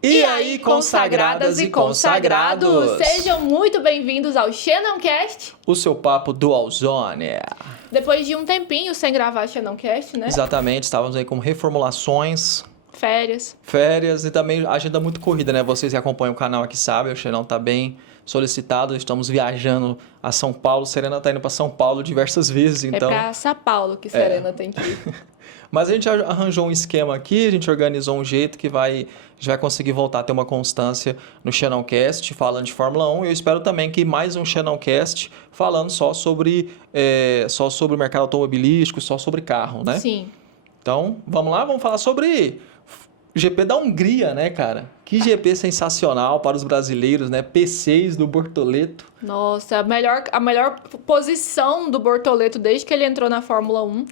E aí, consagradas e consagrados? Sejam muito bem-vindos ao Xenoncast, O seu papo Dual Zone. depois de um tempinho sem gravar Xenoncast, né? Exatamente, estávamos aí com reformulações, Férias. férias e também agenda muito corrida, né? Vocês que acompanham o canal aqui sabem, o Xenon tá bem solicitado, estamos viajando a São Paulo, Serena tá indo para São Paulo diversas vezes, então... É pra São Paulo que Serena tem que ir. Mas a gente arranjou um esquema aqui, a gente organizou um jeito que a gente vai conseguir voltar a ter uma constância no Xenoncast falando de Fórmula 1. E eu espero também que mais um Xenoncast falando só sobre o mercado automobilístico, só sobre carro, né? Sim. Então, vamos lá, vamos falar sobre o GP da Hungria, né, cara? Que GP sensacional para os brasileiros, né? P6 do Bortoleto. Nossa, a melhor posição do Bortoleto desde que ele entrou na Fórmula 1.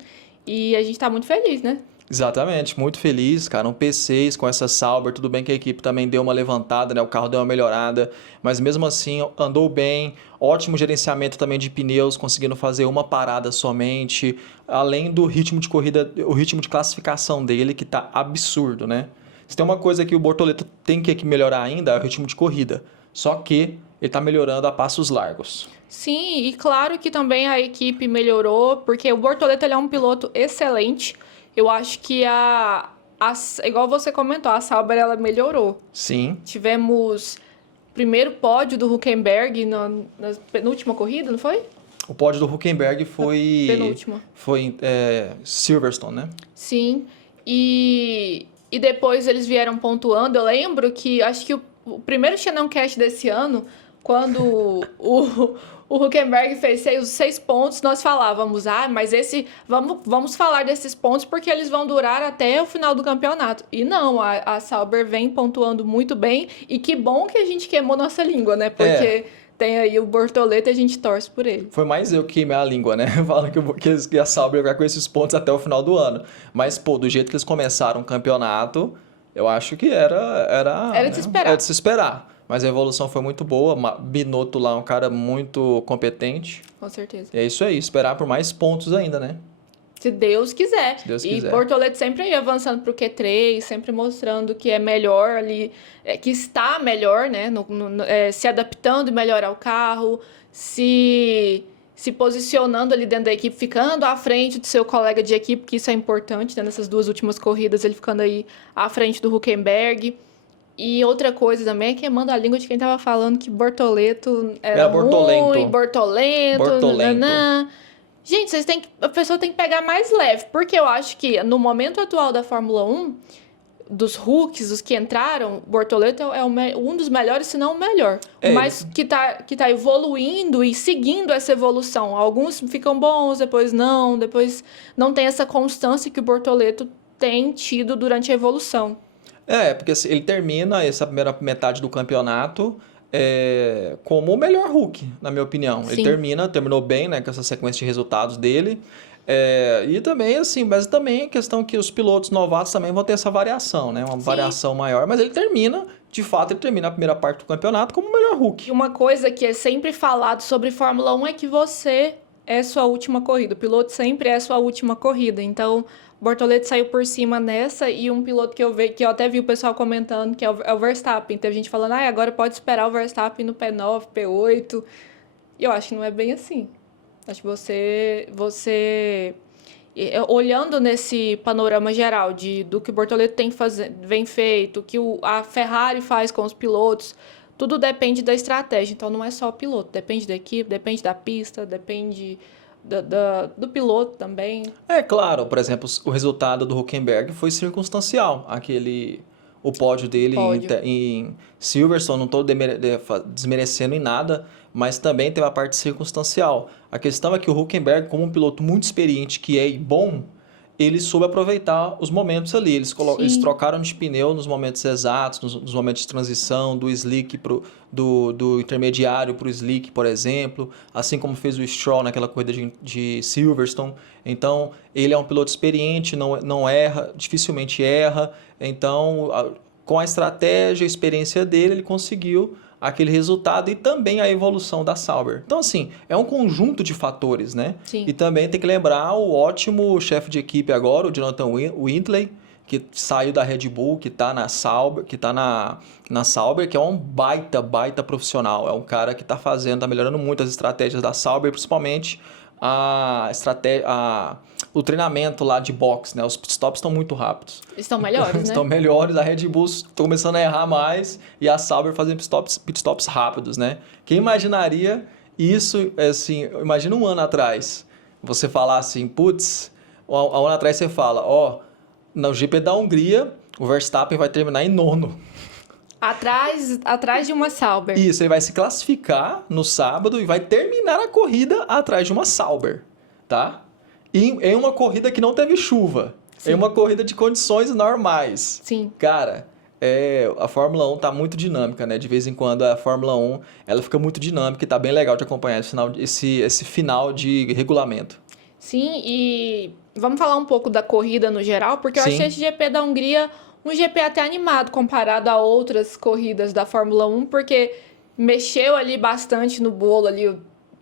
E a gente tá muito feliz, né? Exatamente, muito feliz, cara, um P6 com essa Sauber, tudo bem que a equipe também deu uma levantada, né, o carro deu uma melhorada, mas mesmo assim andou bem, ótimo gerenciamento também de pneus, conseguindo fazer uma parada somente, além do ritmo de corrida, o ritmo de classificação dele que tá absurdo, né? Se tem uma coisa que o Bortoleto tem que melhorar ainda, é o ritmo de corrida, só que ele tá melhorando a passos largos. Sim, e claro que também a equipe melhorou, porque o Bortoleto ele é um piloto excelente. Eu acho que igual você comentou, a Sauber ela melhorou. Sim. Tivemos primeiro pódio do Hülkenberg na penúltima corrida, não foi? O pódio do Hülkenberg foi... Penúltima. Foi Silverstone, né? Sim, e depois eles vieram pontuando. Eu lembro que, acho que o primeiro Xenoncast desse ano, quando o Hülkenberg fez seis pontos, nós falávamos, mas vamos falar desses pontos porque eles vão durar até o final do campeonato. E não, a Sauber vem pontuando muito bem, e que bom que a gente queimou nossa língua, né? Porque tem aí o Bortoleto e a gente torce por ele. Foi mais eu que queimei a língua, né? Falando que a Sauber vai com esses pontos até o final do ano. Mas, pô, do jeito que eles começaram o campeonato, eu acho que era Era de se esperar. Era de se esperar. Mas a evolução foi muito boa. Binotto lá, um cara muito competente. Com certeza. E é isso aí, esperar por mais pontos ainda, né? Se Deus quiser. Se Deus E quiser. Bortoleto sempre aí avançando pro Q3, sempre mostrando que é melhor ali, que está melhor, né? Se adaptando e melhorar o carro, se posicionando ali dentro da equipe, ficando à frente do seu colega de equipe, que isso é importante, né? Nessas duas últimas corridas, ele ficando aí à frente do Hülkenberg. E outra coisa também é queimando a língua de quem tava falando que Bortoleto era Bortolento. ruim, Bortolento. Nananã. Gente, a pessoa tem que pegar mais leve, porque eu acho que no momento atual da Fórmula 1, dos rookies, os que entraram, o Bortoleto é um dos melhores, se não o melhor. Mas que tá evoluindo e seguindo essa evolução. Alguns ficam bons, depois não tem essa constância que o Bortoleto tem tido durante a evolução. Porque assim, ele termina essa primeira metade do campeonato como o melhor Hulk, na minha opinião. Sim. Ele terminou bem, né, com essa sequência de resultados dele. E também, assim, mas também a questão que os pilotos novatos também vão ter essa variação, né? Uma variação maior, mas ele termina a primeira parte do campeonato como o melhor Hulk. E uma coisa que é sempre falado sobre Fórmula 1 é que você é sua última corrida. O piloto sempre é sua última corrida. Então, o Bortoleto saiu por cima nessa, e um piloto que eu até vi o pessoal comentando, que é o Verstappen. Teve gente falando, agora pode esperar o Verstappen no P9, P8. E eu acho que não é bem assim. Acho que você olhando nesse panorama geral do que o Bortoleto vem feito, o que a Ferrari faz com os pilotos, tudo depende da estratégia. Então, não é só o piloto, depende da equipe, depende da pista, depende do piloto também. Claro, por exemplo, o resultado do Hülkenberg foi circunstancial. O pódio dele em Silverstone, não estou desmerecendo em nada, mas também teve a parte circunstancial. A questão é que o Hülkenberg, como um piloto muito experiente que é e bom, ele soube aproveitar os momentos ali. Eles trocaram de pneu nos momentos exatos, nos momentos de transição, do slick do intermediário para o slick, por exemplo, assim como fez o Stroll naquela corrida de Silverstone. Então, ele é um piloto experiente, não erra, dificilmente erra. Então, com a estratégia, a experiência dele, ele conseguiu aquele resultado e também a evolução da Sauber. Então, assim, é um conjunto de fatores, né? Sim. E também tem que lembrar o ótimo chefe de equipe agora, o Jonathan Whitley, que saiu da Red Bull, que tá na Sauber, na Sauber, que é um baita profissional. É um cara que tá melhorando muito as estratégias da Sauber, principalmente o treinamento lá de boxe, né? Os pitstops estão muito rápidos. Estão melhores, né? Estão melhores, a Red Bull está começando a errar mais e a Sauber fazendo pitstops rápidos, né? Quem imaginaria isso, assim, imagina um ano atrás, você falar assim, putz, há um ano atrás você fala, no GP da Hungria, o Verstappen vai terminar em nono. Atrás de uma Sauber. Isso, ele vai se classificar no sábado e vai terminar a corrida atrás de uma Sauber, tá? E em uma corrida que não teve chuva. Sim. Em uma corrida de condições normais. Sim. Cara, a Fórmula 1 tá muito dinâmica, né? De vez em quando a Fórmula 1 ela fica muito dinâmica e tá bem legal de acompanhar esse final de regulamento. Sim, e vamos falar um pouco da corrida no geral, porque eu achei esse GP da Hungria um GP até animado comparado a outras corridas da Fórmula 1, porque mexeu ali bastante no bolo ali.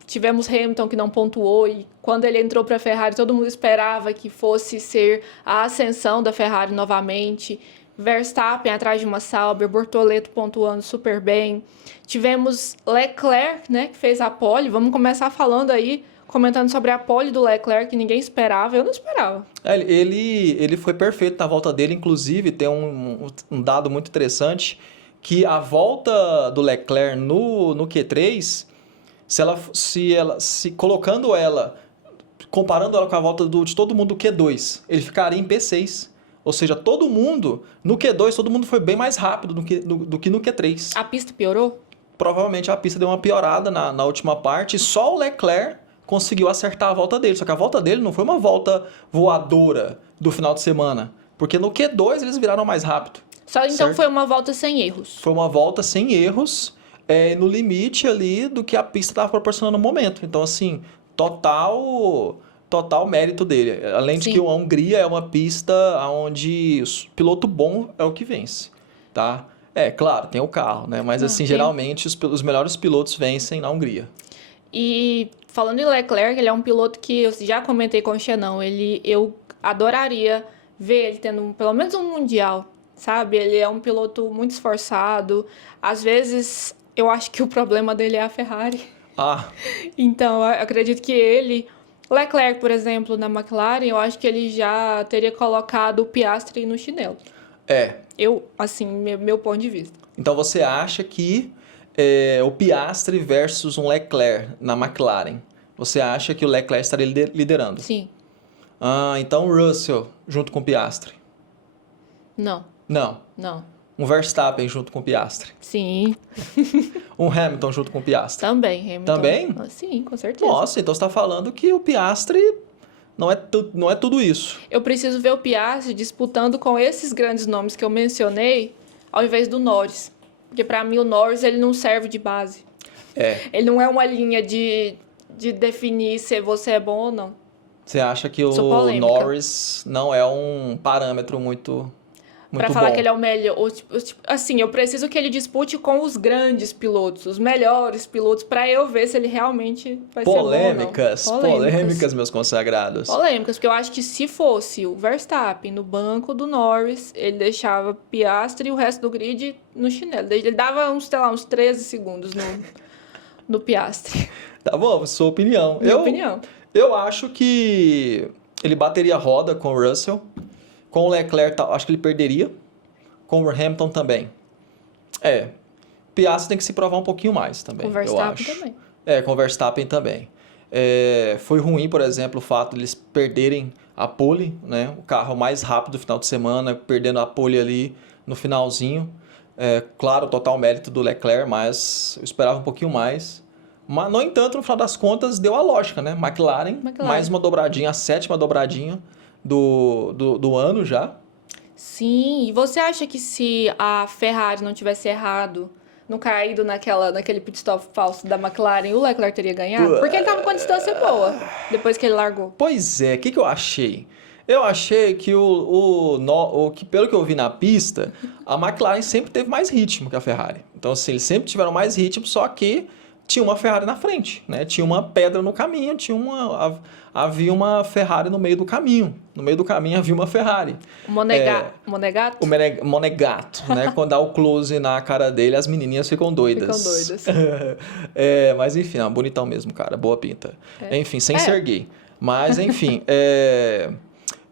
Tivemos Hamilton que não pontuou e quando ele entrou para a Ferrari, todo mundo esperava que fosse ser a ascensão da Ferrari novamente. Verstappen atrás de uma Sauber, Bortoleto pontuando super bem. Tivemos Leclerc, né, que fez a pole. Vamos começar falando aí, comentando sobre a pole do Leclerc, que ninguém esperava. Eu não esperava. Ele foi perfeito na volta dele. Inclusive, tem um dado muito interessante, que a volta do Leclerc no Q3, comparando ela com a volta de todo mundo do Q2, ele ficaria em P6. Ou seja, todo mundo, no Q2, todo mundo foi bem mais rápido do que no Q3. A pista piorou? Provavelmente a pista deu uma piorada na última parte, só o Leclerc conseguiu acertar a volta dele. Só que a volta dele não foi uma volta voadora do final de semana, porque no Q2 eles viraram mais rápido. Só então certo? Foi uma volta sem erros. Foi uma volta sem erros, no limite ali do que a pista estava proporcionando no momento. Então, assim, total mérito dele. Além de que a Hungria é uma pista onde o piloto bom é o que vence, tá? Claro, tem o carro, né? Mas, geralmente os melhores pilotos vencem na Hungria. E falando em Leclerc, ele é um piloto que eu já comentei com o Xenão. Eu adoraria ver ele tendo pelo menos um mundial, sabe? Ele é um piloto muito esforçado. Às vezes, eu acho que o problema dele é a Ferrari. Então, eu acredito que Leclerc, por exemplo, na McLaren, eu acho que ele já teria colocado o Piastri no chinelo. Meu ponto de vista. Então, você acha que o Piastri versus um Leclerc na McLaren, você acha que o Leclerc estaria liderando? Sim. Então o Russell junto com o Piastri? Não. Um Verstappen junto com o Piastri? Sim. Um Hamilton junto com o Piastri? Também, Hamilton. Também? Sim, com certeza. Nossa, então você está falando que o Piastri não é tudo isso. Eu preciso ver o Piastri disputando com esses grandes nomes que eu mencionei, ao invés do Norris. Porque para mim o Norris ele não serve de base. Ele não é uma linha de definir se você é bom ou não. Você acha que o Norris não é um parâmetro muito para falar que ele é o melhor. Assim, eu preciso que ele dispute com os grandes pilotos, os melhores pilotos, para eu ver se ele realmente vai ser bom ou não. Polêmicas, meus consagrados. Polêmicas, porque eu acho que se fosse o Verstappen no banco do Norris, ele deixava Piastri e o resto do grid no chinelo. Ele dava uns 13 segundos no Piastri. Tá bom, sua opinião. Minha opinião. Eu acho que ele bateria roda com o Russell. Com o Leclerc, acho que ele perderia. Com o Hamilton também. Piastri tem que se provar um pouquinho mais também, com o Verstappen também. Com o Verstappen também. Foi ruim, por exemplo, o fato de eles perderem a pole, né? O carro mais rápido do final de semana, perdendo a pole ali no finalzinho. Claro, total mérito do Leclerc, mas eu esperava um pouquinho mais. Mas, no entanto, no final das contas, deu a lógica, né? McLaren. Mais uma dobradinha, a 7ª dobradinha do ano já. Sim, e você acha que se a Ferrari não tivesse errado, não caído naquele pit stop falso da McLaren, o Leclerc teria ganhado? Porque ele tava com a distância boa, depois que ele largou. Pois é, o que eu achei? Eu achei que que pelo que eu vi na pista, a McLaren sempre teve mais ritmo que a Ferrari. Então, assim, eles sempre tiveram mais ritmo, só que tinha uma Ferrari na frente, né? Tinha uma pedra no caminho, havia uma Ferrari no meio do caminho. No meio do caminho havia uma Ferrari. Monegato? O Monegato, né? Quando dá o close na cara dele, as menininhas ficam doidas. Ficam doidas. Mas enfim, bonitão mesmo, cara. Boa pinta. Enfim, sem É. ser gay. Mas, enfim,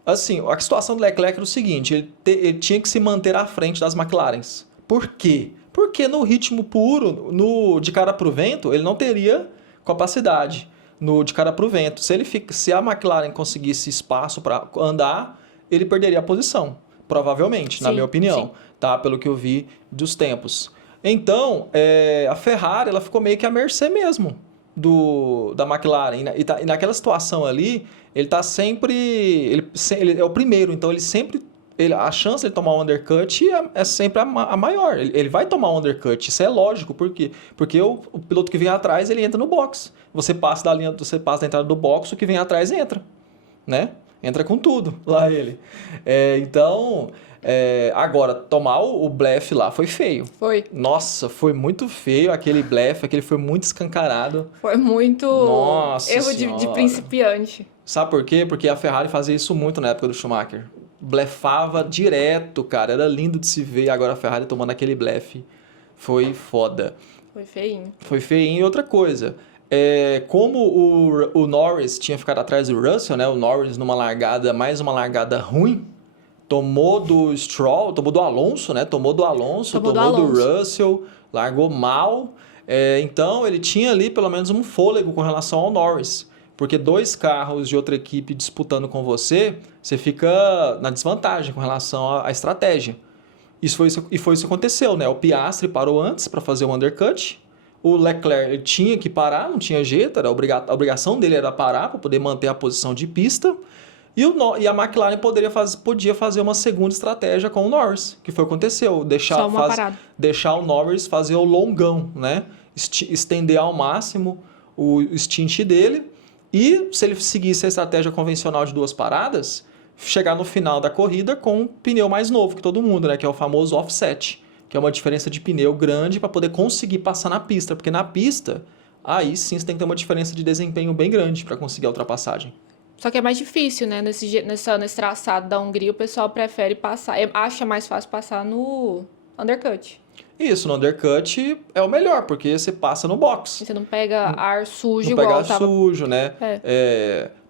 assim, a situação do Leclerc era o seguinte, ele tinha que se manter à frente das McLarens. Por quê? Porque no ritmo puro, de cara pro vento, ele não teria capacidade de cara pro vento. Se a McLaren conseguisse espaço para andar, ele perderia a posição, provavelmente, na minha opinião, tá? Pelo que eu vi dos tempos. Então, a Ferrari ela ficou meio que à mercê mesmo da McLaren. E naquela situação ali, ele tá sempre... Ele é o primeiro, então ele sempre... a chance de ele tomar um undercut é sempre a maior. Ele vai tomar um undercut, isso é lógico. Por quê? Porque o piloto que vem atrás, ele entra no box. Você passa da entrada do box, o que vem atrás entra, né? Entra com tudo, lá ele. Então, agora, tomar o blefe lá foi feio. Foi. Nossa, foi muito feio aquele blefe, aquele foi muito escancarado. Foi muito Nossa erro de principiante. Sabe por quê? Porque a Ferrari fazia isso muito na época do Schumacher. Blefava direto, cara. Era lindo de se ver. Agora a Ferrari tomando aquele blefe. Foi foda. Foi feinho. Foi feinho. E outra coisa. Como o Norris tinha ficado atrás do Russell, né? O Norris mais uma largada ruim. Tomou do Stroll, tomou do Alonso, né? Tomou do Russell. Largou mal. Então ele tinha ali pelo menos um fôlego com relação ao Norris. Porque 2 carros de outra equipe disputando com você fica na desvantagem com relação à estratégia. E foi isso que aconteceu, né? O Piastri parou antes para fazer o undercut. O Leclerc ele tinha que parar, não tinha jeito, a obrigação dele era parar para poder manter a posição de pista. E a McLaren podia fazer uma segunda estratégia com o Norris, que foi o que aconteceu. Deixar o Norris fazer o longão, né? Estender ao máximo o stint dele. E se ele seguisse a estratégia convencional de 2 paradas, chegar no final da corrida com um pneu mais novo que todo mundo, né? Que é o famoso offset, que é uma diferença de pneu grande para poder conseguir passar na pista. Porque na pista, aí sim você tem que ter uma diferença de desempenho bem grande para conseguir a ultrapassagem. Só que é mais difícil, né? Nesse traçado da Hungria, o pessoal prefere passar, acha mais fácil passar no undercut. Isso, no undercut é o melhor, porque você passa no box. Você não pega ar sujo igual igual tava... sujo, né?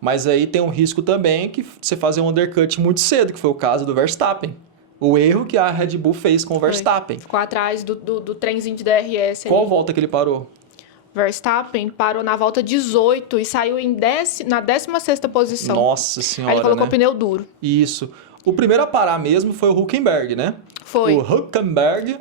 Mas aí tem um risco também que você fazer um undercut muito cedo, que foi o caso do Verstappen. O erro que a Red Bull fez com o Verstappen. Ficou atrás do trenzinho de DRS. Qual volta que ele parou? Verstappen parou na volta 18 e saiu na 16ª posição. Nossa senhora, aí ele colocou né? pneu duro. Isso. O primeiro a parar mesmo foi o Hülkenberg, né? Foi. O Hülkenberg.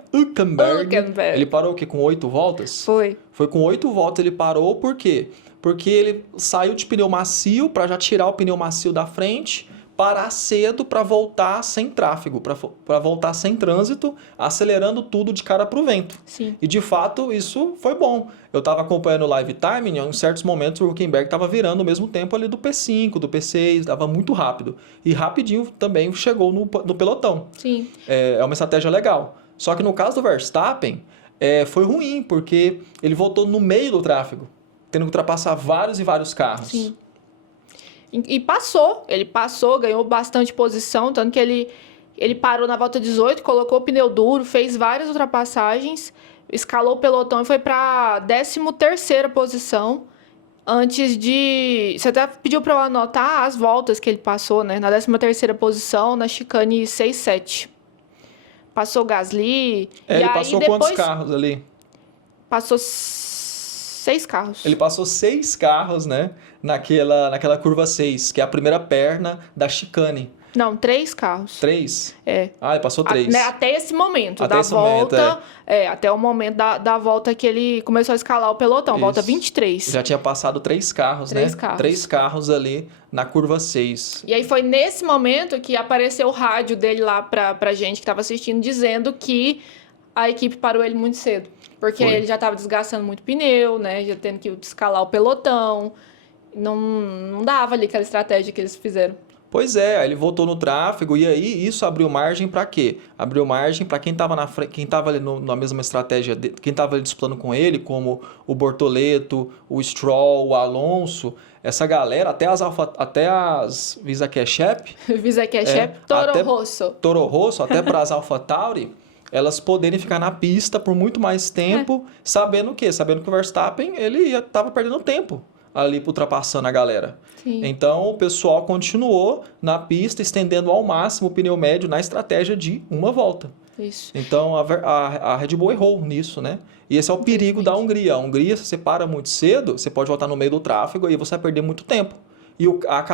Ele parou o quê? Com 8 voltas? Foi. Foi com 8 voltas ele parou, por quê? Porque ele saiu de pneu macio para já tirar o pneu macio da frente, parar cedo para voltar sem tráfego, para voltar sem trânsito, acelerando tudo de cara pro vento. Sim. E de fato isso foi bom. Eu estava acompanhando o live timing, em certos momentos o Hülkenberg estava virando ao mesmo tempo ali do P5, do P6, estava muito rápido. E rapidinho também chegou no pelotão. Sim. É uma estratégia legal. Só que no caso do Verstappen, foi ruim, porque ele voltou no meio do tráfego, tendo que ultrapassar vários e vários carros. Sim. E passou. Ele passou, ganhou bastante posição, tanto que ele parou na volta 18, colocou o pneu duro, fez várias ultrapassagens, escalou o pelotão e foi para 13ª posição. Antes de... Você até pediu para eu anotar as voltas que ele passou, né? Na 13ª posição, na chicane 6-7. Passou Gasly. Ele passou quantos carros ali? Passou 6 carros. Ele passou 6 carros, né? Naquela curva 6, que é a primeira perna da chicane. Não, 3 carros. 3? É. Ah, ele passou 3. Até esse momento até da esse volta. Momento, até o momento da volta que ele começou a escalar o pelotão. Isso. Volta 23. Já tinha passado 3 carros, 3 né? carros. 3 carros ali na curva 6. E aí foi nesse momento que apareceu o rádio dele lá pra gente que estava assistindo, dizendo que a equipe parou ele muito cedo. Porque ele já estava desgastando muito pneu, né? Já tendo que escalar o pelotão. Não dava ali aquela estratégia que eles fizeram. Pois é, aí ele voltou no tráfego e aí isso abriu margem para quê? Abriu margem para quem estava quem estava ali na mesma estratégia, quem estava ali disputando com ele, como o Bortoleto, o Stroll, o Alonso, essa galera, até as Visa Cash App, Visa Cash App, Toro Rosso. Toro Rosso, até para as AlphaTauri, elas poderem ficar na pista por muito mais tempo, sabendo o quê? Sabendo que o Verstappen, ele estava perdendo tempo ali ultrapassando a galera. Sim. Então, o pessoal continuou na pista, estendendo ao máximo o pneu médio na estratégia de uma volta. Isso. Então, a Red Bull errou nisso, né? E esse é o perigo da Hungria. A Hungria, se você para muito cedo, você pode voltar no meio do tráfego e você vai perder muito tempo. E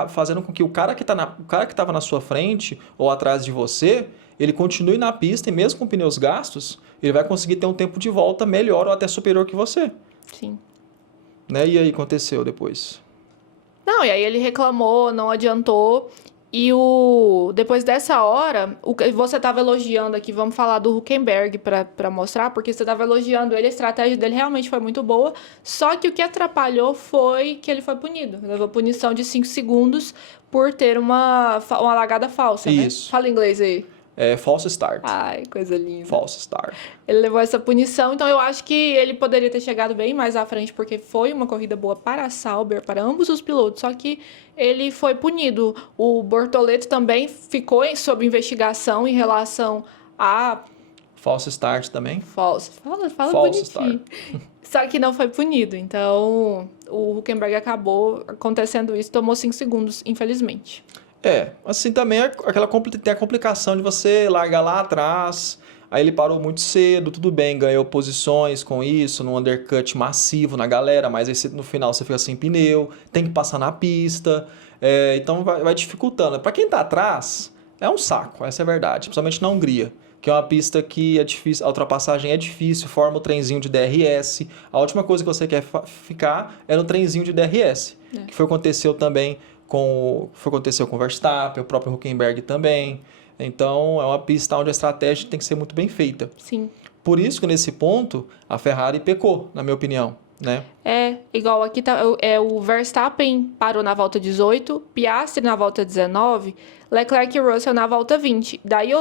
fazendo com que o cara que estava na sua frente ou atrás de você, ele continue na pista e mesmo com pneus gastos, ele vai conseguir ter um tempo de volta melhor ou até superior que você. Sim. Né? E aí, aconteceu depois? Não, e aí ele reclamou, não adiantou. E depois dessa hora, o que você estava elogiando aqui, vamos falar do Hülkenberg para mostrar, porque você estava elogiando ele, a estratégia dele realmente foi muito boa, só que o que atrapalhou foi que ele foi punido. Levou punição de 5 segundos por ter uma largada falsa, Isso. Né? Fala inglês aí. False start. Ai, coisa linda. False start. Ele levou essa punição, então eu acho que ele poderia ter chegado bem mais à frente, porque foi uma corrida boa para a Sauber, para ambos os pilotos, só que ele foi punido. O Bortoleto também ficou sob investigação em relação a... False start também? False. Fala False bonitinho. Só que não foi punido, então o Hülkenberg acabou acontecendo isso, tomou 5 segundos, infelizmente. Assim também tem a complicação de você largar lá atrás, aí ele parou muito cedo, tudo bem, ganhou posições com isso, num undercut massivo na galera, mas aí no final você fica sem pneu, tem que passar na pista, então vai dificultando. Para quem tá atrás, é um saco, essa é a verdade, principalmente na Hungria, que é uma pista que é difícil, a ultrapassagem é difícil, forma o trenzinho de DRS, a última coisa que você quer ficar é no trenzinho de DRS, que foi o que aconteceu também com o Verstappen, o próprio Hülkenberg também. Então, é uma pista onde a estratégia tem que ser muito bem feita. Sim. Por isso que, nesse ponto, a Ferrari pecou, na minha opinião, né? Igual aqui o Verstappen parou na volta 18, Piastri na volta 19, Leclerc e Russell na volta 20. Daí eu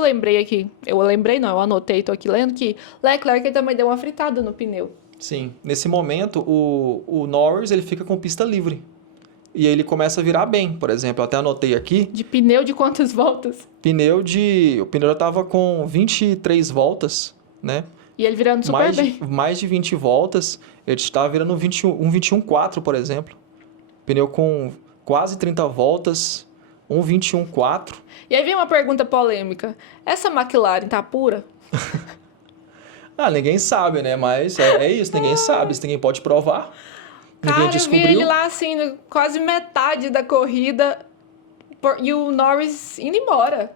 anotei, tô aqui lendo que Leclerc também deu uma fritada no pneu. Sim, nesse momento, o Norris ele fica com pista livre. E aí ele começa a virar bem, por exemplo, eu até anotei aqui. De pneu de quantas voltas? O pneu já estava com 23 voltas, né? E ele virando super bem. Mais de 20 voltas, ele estava virando um 21.4, por exemplo. Pneu com quase 30 voltas, um 21.4. E aí vem uma pergunta polêmica. Essa McLaren tá pura? Ninguém sabe, né? Mas é isso, ninguém sabe, ninguém pode provar. Cara, eu vi ele lá, assim, quase metade da corrida e o Norris indo embora.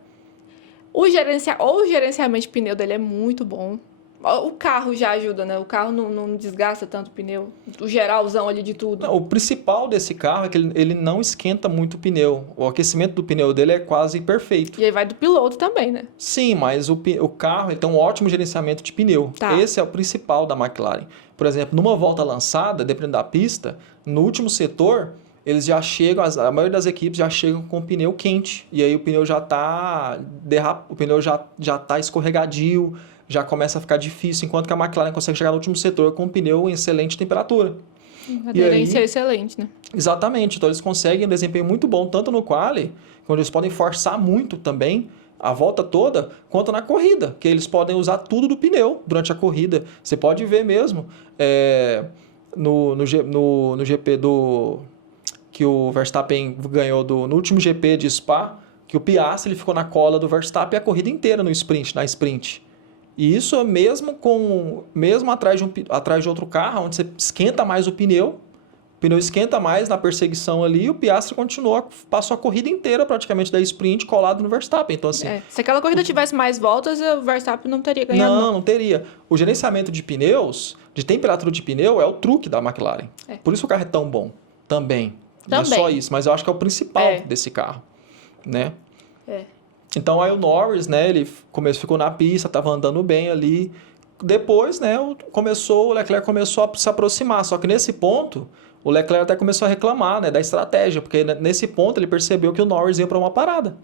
O gerenciamento de pneu dele é muito bom. O carro já ajuda, né? O carro não desgasta tanto o pneu. O geralzão ali de tudo. Não, o principal desse carro é que ele não esquenta muito o pneu. O aquecimento do pneu dele é quase perfeito. E aí vai do piloto também, né? Sim, mas o carro ele tem um ótimo gerenciamento de pneu. Tá. Esse é o principal da McLaren. Por exemplo, numa volta lançada, dependendo da pista, no último setor, eles já chegam, a maioria das equipes já chegam com o pneu quente. E aí o pneu já está escorregadio, já começa a ficar difícil, enquanto que a McLaren consegue chegar no último setor com um pneu em excelente temperatura. A aderência é excelente, né? Exatamente. Então eles conseguem um desempenho muito bom, tanto no quali, onde eles podem forçar muito também a volta toda, quanto na corrida, que eles podem usar tudo do pneu durante a corrida. Você pode ver mesmo no GP que o Verstappen ganhou no último GP de Spa, que o Piastri ele ficou na cola do Verstappen a corrida inteira na sprint. E isso mesmo atrás de outro carro, onde você esquenta mais o pneu esquenta mais na perseguição ali, e o Piastri passou a corrida inteira praticamente da sprint colado no Verstappen. Então, assim, se aquela corrida tivesse mais voltas, o Verstappen não teria ganhado. Não teria. O gerenciamento de pneus, de temperatura de pneu, é o truque da McLaren. Por isso o carro é tão bom. Também. Não é só isso, mas eu acho que é o principal desse carro, né? Então, aí o Norris, né, ele ficou na pista, estava andando bem ali. Depois, né, o Leclerc começou a se aproximar. Só que nesse ponto, o Leclerc até começou a reclamar, né, da estratégia, porque nesse ponto ele percebeu que o Norris ia para uma parada.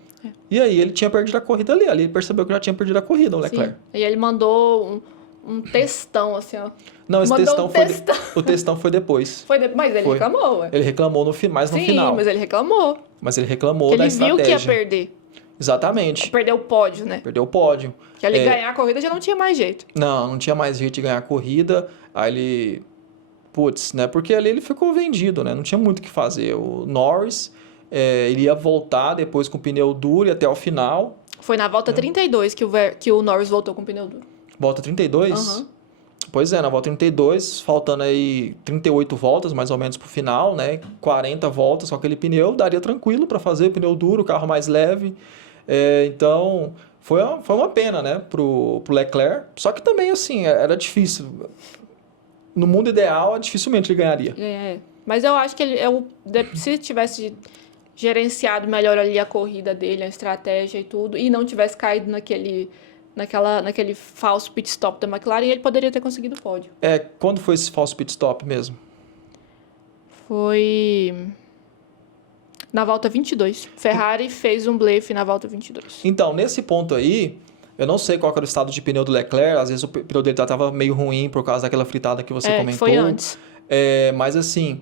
E aí ele tinha perdido a corrida ali ele percebeu que já tinha perdido a corrida, o Leclerc. Sim. E ele mandou um textão, assim, ó. Não, esse mandou textão o textão foi depois. Mas ele reclamou, ué. Ele reclamou mais no final. Sim, mas ele reclamou. Mas ele reclamou da estratégia. Ele viu que ia perder. Exatamente. Perdeu o pódio, né? Perdeu o pódio. Que ali ganhar a corrida já não tinha mais jeito. Não tinha mais jeito de ganhar a corrida. Aí ele... Putz, né? Porque ali ele ficou vendido, né? Não tinha muito o que fazer. O Norris, ele ia voltar depois com o pneu duro e até o final. Foi na volta 32 que o Norris voltou com o pneu duro. Volta 32? Aham. Pois é, na volta 32, faltando aí 38 voltas, mais ou menos, pro final, né? 40 voltas com aquele pneu, daria tranquilo para fazer pneu duro, carro mais leve. Então, foi uma pena, né, pro Leclerc. Só que também, assim, era difícil. No mundo ideal, dificilmente ele ganharia. Mas eu acho que se tivesse gerenciado melhor ali a corrida dele, a estratégia e tudo, e não tivesse caído naquele falso pit stop da McLaren, ele poderia ter conseguido o pódio. Quando foi esse falso pit stop mesmo? Foi na volta 22. Ferrari fez um blefe na volta 22. Então, nesse ponto aí, eu não sei qual era o estado de pneu do Leclerc, às vezes o pneu dele estava meio ruim por causa daquela fritada que você comentou. Foi antes. Mas assim,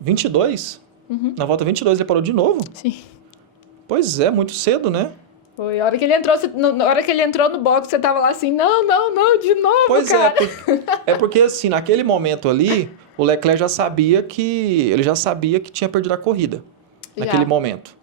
22? Uhum. Na volta 22 ele parou de novo? Sim. Pois é, muito cedo, né? Foi. A hora que ele entrou no box, você tava lá assim, não, de novo, pois cara. Porque assim, naquele momento ali, o Leclerc já sabia que tinha perdido a corrida. Naquele momento.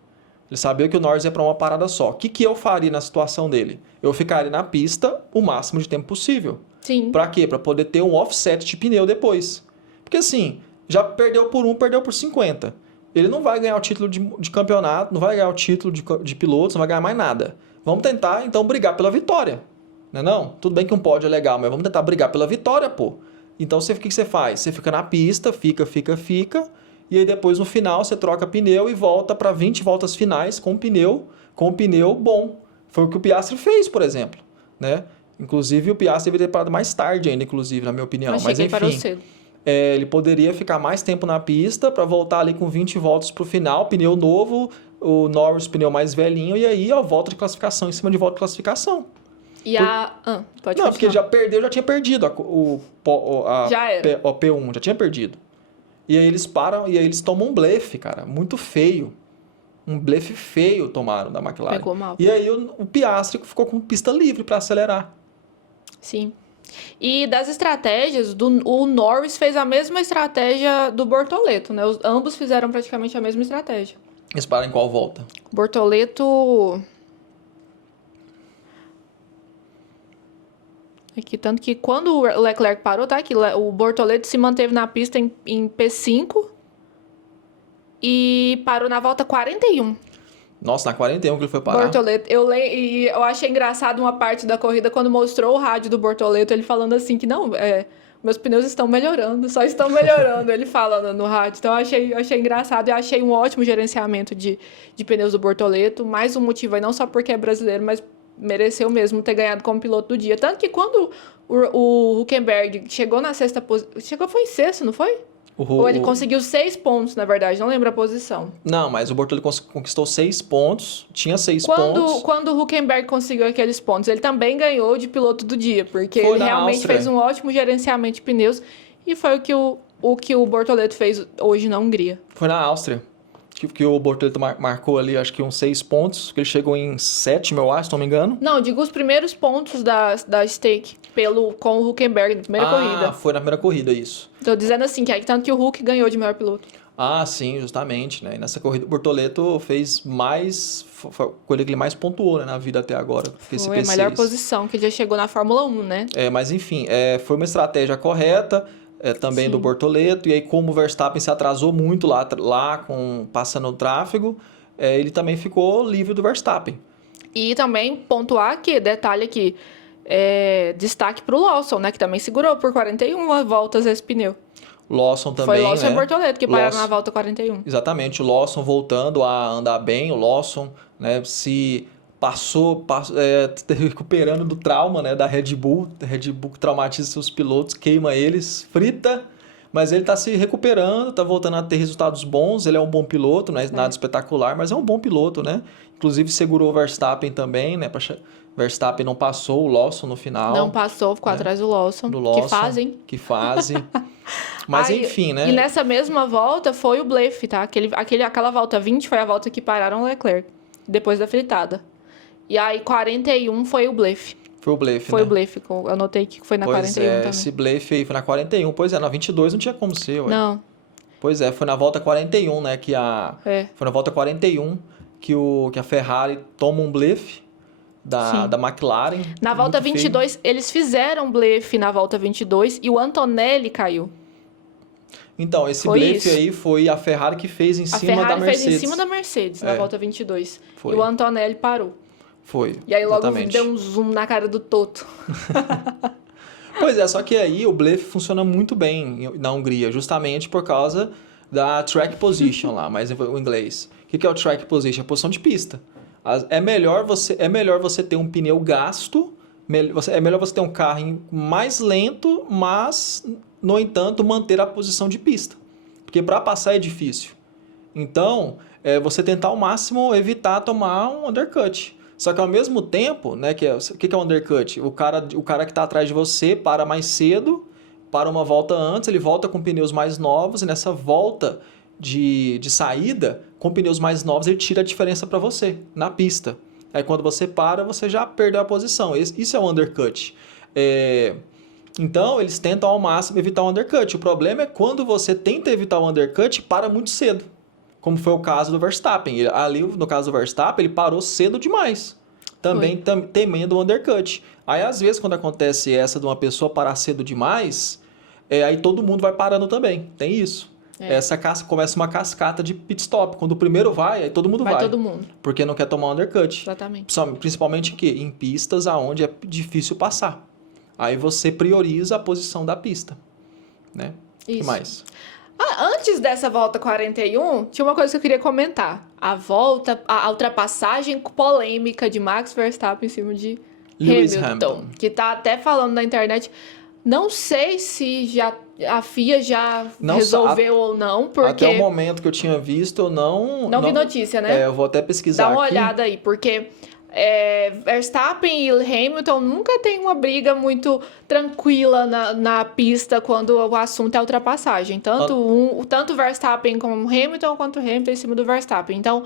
Ele sabia que o Norris ia para uma parada só. O que eu faria na situação dele? Eu ficaria na pista o máximo de tempo possível. Sim. Para quê? Para poder ter um offset de pneu depois. Porque assim, já perdeu por 1, perdeu por 50. Ele não vai ganhar o título de campeonato, não vai ganhar o título de pilotos, não vai ganhar mais nada. Vamos tentar, então, brigar pela vitória. Não é não? Tudo bem que um pódio é legal, mas vamos tentar brigar pela vitória, pô. Então, o que você faz? Você fica na pista, fica. E aí, depois, no final, você troca pneu e volta para 20 voltas finais com um pneu bom. Foi o que o Piastri fez, por exemplo. Né? Inclusive, o Piastri deveria ter parado mais tarde ainda, inclusive, na minha opinião. Mas enfim, parou cedo. Ele poderia ficar mais tempo na pista para voltar ali com 20 voltas para o final, pneu novo, o Norris pneu mais velhinho, e aí volta de classificação em cima de volta de classificação. Pode Não, porque já tinha perdido já era. O P1, já tinha perdido. E aí eles param, e aí eles tomam um blefe, cara, muito feio. Um blefe feio tomaram da McLaren. Pegou mal. E aí o Piastri ficou com pista livre para acelerar. Sim. E das estratégias, o Norris fez a mesma estratégia do Bortoleto, né? Ambos fizeram praticamente a mesma estratégia. Eles param em qual volta? Bortoleto... Aqui, tanto que quando o Leclerc parou, tá aqui, o Bortoleto se manteve na pista em P5 e parou na volta 41. Nossa, na 41 que ele foi parar. Bortoleto. Eu achei engraçado uma parte da corrida quando mostrou o rádio do Bortoleto, ele falando assim que não, meus pneus estão melhorando, só estão melhorando, ele falando no rádio. Então eu achei engraçado e achei um ótimo gerenciamento de pneus do Bortoleto. Mais um motivo aí, não só porque é brasileiro, mas mereceu mesmo ter ganhado como piloto do dia. Tanto que quando o Hülkenberg chegou na sexta posição, foi em sexto, não foi? Ou ele conseguiu 6 pontos, na verdade, não lembro a posição. Não, mas o Bortoleto conquistou 6 pontos, tinha 6 pontos. Quando o Hülkenberg conseguiu aqueles pontos, ele também ganhou de piloto do dia, porque ele realmente fez um ótimo gerenciamento de pneus e foi o que o Bortoleto fez hoje na Hungria. Foi na Áustria, que o Bortoleto marcou ali, acho que uns 6 pontos, que ele chegou em 7º, eu acho, se não me engano. Não, digo os primeiros pontos da stake com o Hülkenberg na primeira corrida. Foi na primeira corrida, isso. Tô dizendo assim, que tanto que o Hulk ganhou de melhor piloto. Sim, justamente, né? E nessa corrida o Bortoleto fez mais... Foi a corrida que ele mais pontuou, né, na vida até agora. Foi a melhor posição, que ele já chegou na Fórmula 1, né? Mas enfim, foi uma estratégia correta também do Bortoleto. E aí, como o Verstappen se atrasou muito lá passando o tráfego, ele também ficou livre do Verstappen. E também pontuar aqui, detalhe aqui, destaque pro Lawson, né? Que também segurou por 41 voltas esse pneu. Lawson também, Foi Lawson né? e Bortoleto que pararam na volta 41. Exatamente, o Lawson voltando a andar bem, o Lawson, né, se recuperando do trauma, né, da Red Bull. A Red Bull traumatiza seus pilotos, queima eles, frita, Mas ele está se recuperando, está voltando a ter resultados bons. Ele é um bom piloto, não é nada espetacular, mas é um bom piloto, né? Inclusive segurou o Verstappen também, né? Verstappen não passou o Lawson no final. Não passou, ficou atrás do Lawson. Que fazem. Que fazem. Mas enfim, né? E nessa mesma volta foi o blefe, tá? Aquela volta 20 foi a volta que pararam o Leclerc, depois da fritada. E aí 41 foi o blefe. Foi o blefe, Foi o blefe, eu anotei que foi na 41 também. Esse blefe aí foi na 41. Pois é, na 22 não tinha como ser, ué. Não. Pois é, foi na volta 41, né? Foi na volta 41 que a Ferrari toma um blefe da McLaren. Na volta 22, feio. Eles fizeram blefe na volta 22 e o Antonelli caiu. Então, esse blefe aí foi a Ferrari que fez em cima da Mercedes. A Ferrari fez em cima da Mercedes na volta 22. Foi. E o Antonelli parou. Foi. E aí logo deu um zoom na cara do Toto. Pois é, só que aí o blefe funciona muito bem na Hungria, justamente por causa da track position lá, mas o inglês. O que é o track position? A posição de pista. É melhor você ter um pneu gasto, é melhor você ter um carro mais lento, mas, no entanto, manter a posição de pista. Porque para passar é difícil. Então, você tentar ao máximo evitar tomar um undercut. Só que ao mesmo tempo, né, o que é um undercut? O cara que está atrás de você para mais cedo, para uma volta antes, ele volta com pneus mais novos e nessa volta de saída, com pneus mais novos, ele tira a diferença para você na pista. Aí quando você para, você já perdeu a posição. Isso é um undercut. Então, eles tentam ao máximo evitar o undercut. O problema é quando você tenta evitar o undercut, para muito cedo. Como foi o caso do Verstappen. Ali, no caso do Verstappen, ele parou cedo demais. Também temendo o undercut. Aí, às vezes, quando acontece essa de uma pessoa parar cedo demais, aí todo mundo vai parando também. Tem isso. Começa uma cascata de pit stop. Quando o primeiro vai, aí todo mundo vai. Vai todo mundo. Porque não quer tomar undercut. Exatamente. Principalmente em pistas onde é difícil passar. Aí você prioriza a posição da pista. Né? O que mais? Antes dessa volta 41, tinha uma coisa que eu queria comentar. A ultrapassagem polêmica de Max Verstappen em cima de Lewis Hamilton. Que tá até falando na internet. Não sei se a FIA já resolveu ou não, porque... Até o momento que eu tinha visto, eu não... Não vi notícia, né? Eu vou até pesquisar aqui. Dá uma aqui. olhada aí, porque... Verstappen e Hamilton nunca tem uma briga muito tranquila na pista quando o assunto é ultrapassagem. Tanto Verstappen como Hamilton, quanto Hamilton em cima do Verstappen. Então,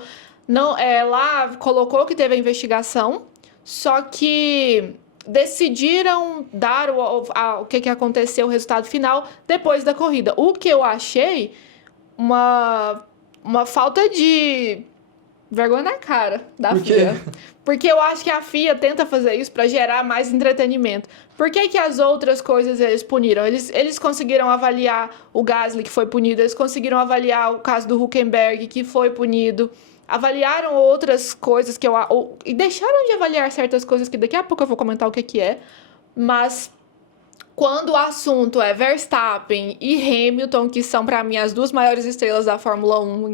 lá colocou que teve a investigação, só que decidiram dar o que aconteceu, o resultado final, depois da corrida. O que eu achei uma falta de... vergonha na cara da FIA. Porque eu acho que a FIA tenta fazer isso para gerar mais entretenimento. Por que as outras coisas eles puniram? Eles conseguiram avaliar o Gasly, que foi punido. Eles conseguiram avaliar o caso do Hülkenberg, que foi punido. Avaliaram outras coisas e deixaram de avaliar certas coisas que daqui a pouco eu vou comentar o que é. Mas... quando o assunto é Verstappen e Hamilton, que são, para mim, as duas maiores estrelas da Fórmula 1,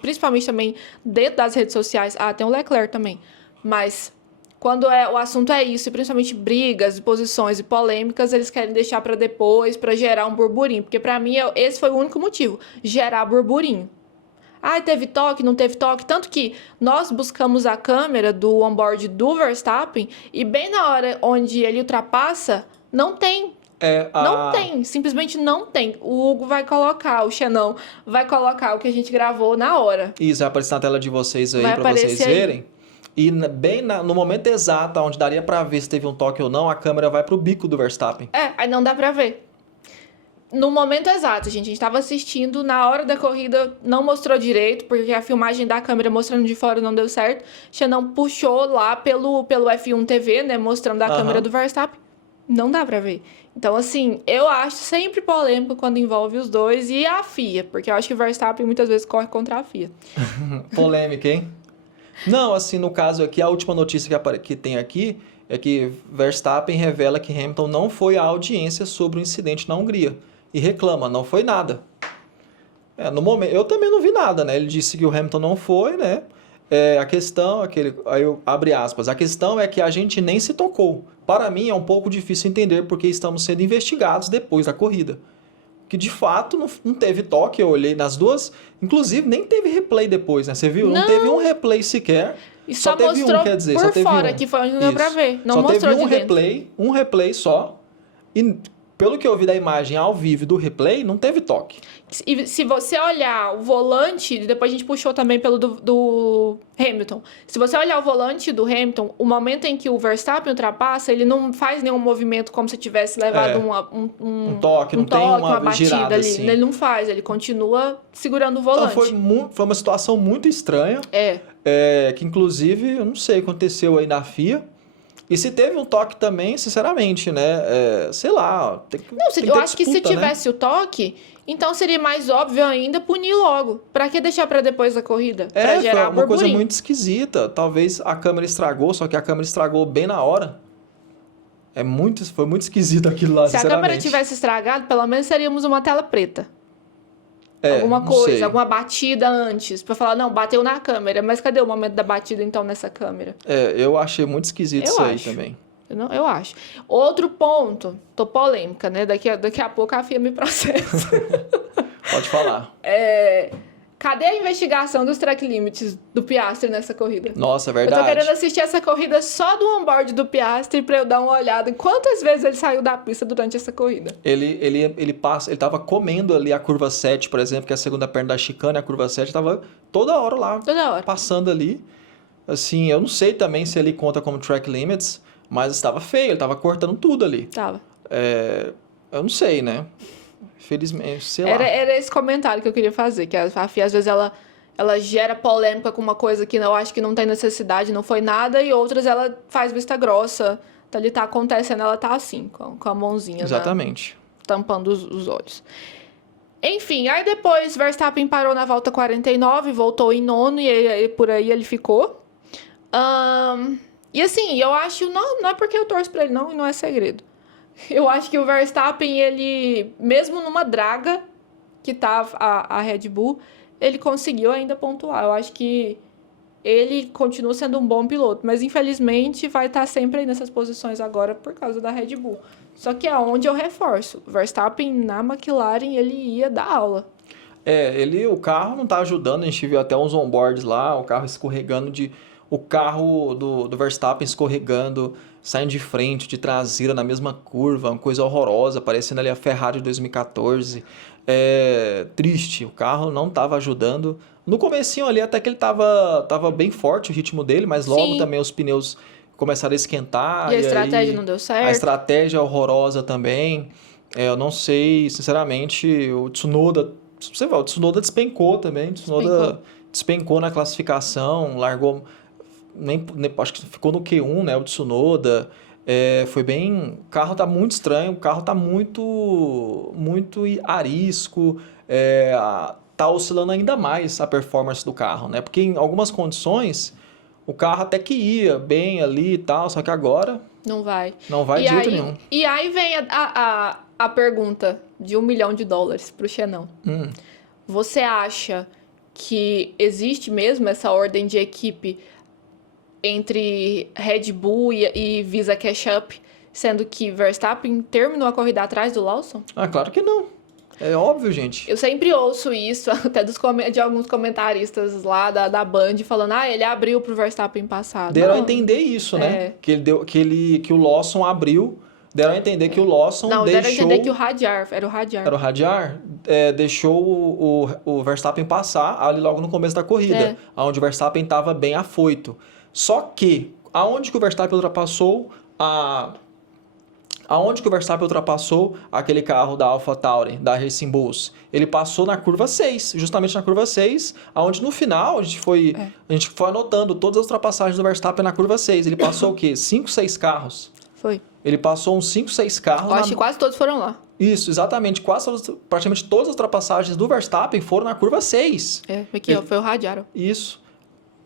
principalmente também dentro das redes sociais, tem o Leclerc também, mas quando o assunto é isso, e principalmente brigas, posições e polêmicas, eles querem deixar para depois, para gerar um burburinho, porque para mim esse foi o único motivo, gerar burburinho. Teve toque, não teve toque, tanto que nós buscamos a câmera do onboard do Verstappen e bem na hora onde ele ultrapassa, não tem. Não tem, simplesmente não tem. O Hugo vai colocar, o Xenão vai colocar o que a gente gravou na hora. Isso, vai aparecer na tela de vocês aí para vocês verem. E bem no momento exato, onde daria para ver se teve um toque ou não, a câmera vai pro bico do Verstappen. Aí não dá para ver. No momento exato, gente, a gente tava assistindo, na hora da corrida não mostrou direito, porque a filmagem da câmera mostrando de fora não deu certo. Xenão puxou lá pelo F1 TV, né, mostrando a câmera do Verstappen. Não dá pra ver. Então, assim, eu acho sempre polêmico quando envolve os dois e a FIA, porque eu acho que o Verstappen muitas vezes corre contra a FIA. Polêmica, hein? Não, assim, no caso aqui, a última notícia que tem aqui é que Verstappen revela que Hamilton não foi à audiência sobre o incidente na Hungria. E reclama, não foi nada. No momento, eu também não vi nada, né? Ele disse que o Hamilton não foi, né? A questão, aí eu abre aspas, a questão é que a gente nem se tocou. Para mim é um pouco difícil entender porque estamos sendo investigados depois da corrida. que de fato não teve toque. Eu olhei nas duas, inclusive nem teve replay depois, né? Você viu? Não teve um replay sequer. E só teve mostrou quer dizer, por só teve fora, que foi onde não deu pra ver. Não só mostrou teve de dentro. um replay só. E pelo que eu vi da imagem ao vivo do replay, não teve toque. E se você olhar o volante, depois a gente puxou também pelo do Hamilton. Se você olhar o volante do Hamilton, o momento em que o Verstappen ultrapassa, ele não faz nenhum movimento como se tivesse levado um toque, não tem uma batida girada ali. assim. Ele não faz, ele continua segurando o volante. Então foi uma situação muito estranha. Que inclusive, eu não sei o que aconteceu aí na FIA. E se teve um toque também, sinceramente, né? Sei lá. Eu acho que se tivesse o toque, então seria mais óbvio ainda punir logo. Pra que deixar pra depois da corrida? Pra gerar foi uma coisa muito esquisita. Talvez a câmera estragou, só que a câmera estragou bem na hora. Foi muito esquisito aquilo lá, sinceramente. Se a câmera tivesse estragado, pelo menos seríamos uma tela preta. Alguma não coisa, sei. alguma batida antes, pra falar, não, bateu na câmera, mas cadê o momento da batida então nessa câmera? Eu achei muito esquisito isso aí também. Eu acho. Outro ponto, tô polêmica, né? Daqui a pouco a FIA me processa. Pode falar. Cadê a investigação dos track limits do Piastri nessa corrida? Nossa, é verdade. Eu tô querendo assistir essa corrida só do onboard do Piastri pra eu dar uma olhada em quantas vezes ele saiu da pista durante essa corrida. Ele tava comendo ali a curva 7, por exemplo, que é a segunda perna da chicane, a curva 7 tava toda hora lá. Toda hora. Passando ali. Assim, eu não sei também se ele conta como track limits, mas estava feio, ele tava cortando tudo ali. Tava. Eu não sei, né? Felizmente, sei lá. Era esse comentário que eu queria fazer, que a FIA, às vezes, ela gera polêmica com uma coisa que eu acho que não tem necessidade, não foi nada, e outras ela faz vista grossa. Então, ali tá acontecendo, ela tá assim, com a mãozinha Exatamente. Tampando os olhos. Enfim, aí depois Verstappen parou na volta 49, voltou em nono, e por aí ele ficou. E assim, eu acho, não é porque eu torço pra ele não, e não é segredo. Eu acho que o Verstappen, ele, mesmo numa draga que tá a Red Bull, ele conseguiu ainda pontuar. Eu acho que ele continua sendo um bom piloto, mas infelizmente vai estar sempre aí nessas posições agora por causa da Red Bull. Só que aonde eu reforço, o Verstappen na McLaren, ele ia dar aula. O carro não tá ajudando, a gente viu até uns onboards lá, o carro escorregando o carro do Verstappen escorregando, saindo de frente, de traseira na mesma curva, uma coisa horrorosa, parecendo ali a Ferrari de 2014. Triste, o carro não estava ajudando. No comecinho ali até que ele tava bem forte o ritmo dele, mas logo também os pneus começaram a esquentar. E a estratégia não deu certo. A estratégia horrorosa também. Eu não sei, sinceramente, o Tsunoda... Você vê, o Tsunoda despencou também. O Tsunoda despencou na classificação, largou... acho que ficou no Q1, né, o Tsunoda. Foi bem... O carro tá muito estranho, o carro tá muito arisco, tá oscilando ainda mais a performance do carro, né? Porque em algumas condições o carro até que ia bem ali e tal, só que agora... Não vai. Não vai de jeito nenhum. E aí vem a pergunta de $1 milhão pro Xenão. Você acha que existe mesmo essa ordem de equipe entre Red Bull e Visa Cash Up, sendo que Verstappen terminou a corrida atrás do Lawson? Claro que não. É óbvio, gente. Eu sempre ouço isso, até de alguns comentaristas lá da Band, falando, ele abriu pro Verstappen passar. Deram a entender isso, né? Que o Lawson abriu, deram a entender que o Lawson deixou... Não, deram a entender que era o Hadjar. Era o Hadjar? Deixou o Verstappen passar ali logo no começo da corrida, onde o Verstappen estava bem afoito. Só que, aonde que o Verstappen ultrapassou aquele carro da AlphaTauri, da Racing Bulls? Ele passou na curva 6, justamente na curva 6, aonde no final a gente foi anotando todas as ultrapassagens do Verstappen na curva 6. Ele passou o quê? 5, 6 carros? Foi. Ele passou uns 5, 6 carros. Eu acho que quase todos foram lá. Isso, exatamente. Praticamente todas as ultrapassagens do Verstappen foram na curva 6. Foi o Hadjar. Isso.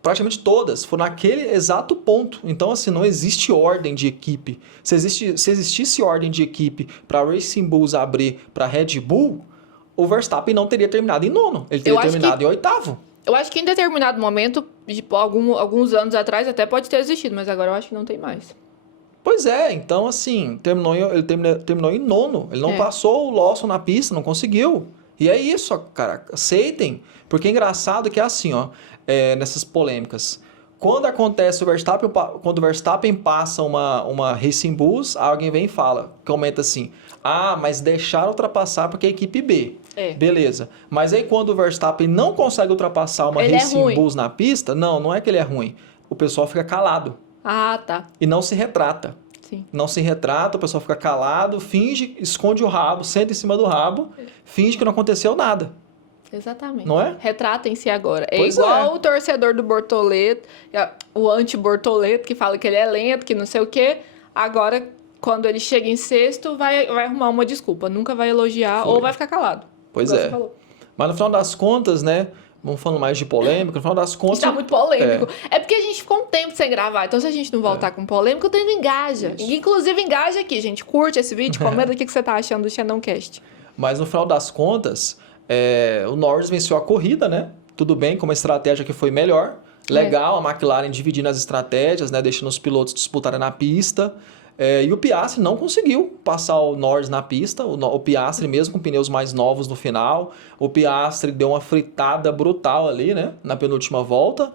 Praticamente todas foram naquele exato ponto. Então, assim, não existe ordem de equipe. Se existisse ordem de equipe para Racing Bulls abrir para Red Bull, o Verstappen não teria terminado em nono. Ele teria terminado em oitavo. Eu acho que em determinado momento, alguns anos atrás, até pode ter existido, mas agora eu acho que não tem mais. Pois é, então assim, terminou em nono. Ele não passou o Lawson na pista, não conseguiu. E é isso, ó, cara, aceitem. Porque é engraçado que é assim, ó, nessas polêmicas. Quando acontece quando o Verstappen passa uma Racing Bulls, alguém vem e comenta assim, mas deixaram ultrapassar porque é a equipe B. Beleza. Mas aí quando o Verstappen não consegue ultrapassar uma Racing Bulls na pista, não é que ele é ruim. O pessoal fica calado. Ah, tá. E não se retrata. Sim. Não se retrata, o pessoal fica calado, finge, esconde o rabo, senta em cima do rabo, finge que não aconteceu nada. Exatamente. Não é? Retratem-se agora. Pois igual o torcedor do Bortoleto, o anti-Bortoleto, que fala que ele é lento, que não sei o quê. Agora, quando ele chega em sexto, vai arrumar uma desculpa. Nunca vai elogiar ou vai ficar calado. Pois é. Mas no final das contas, né? Vamos falando mais de polêmica, no final das contas... Isso tá muito polêmico. É porque a gente ficou um tempo sem gravar, então se a gente não voltar com polêmica, o treino engaja. Isso. Inclusive, engaja aqui, gente. Curte esse vídeo, comenta o que você tá achando do Xandãocast. Mas no final das contas, o Norris venceu a corrida, né? Tudo bem, com uma estratégia que foi melhor. Legal, a McLaren dividindo as estratégias, né? Deixando os pilotos disputarem na pista. E o Piastri não conseguiu passar o Norris na pista, o Piastri mesmo com pneus mais novos no final, o Piastri deu uma fritada brutal ali, né, na penúltima volta,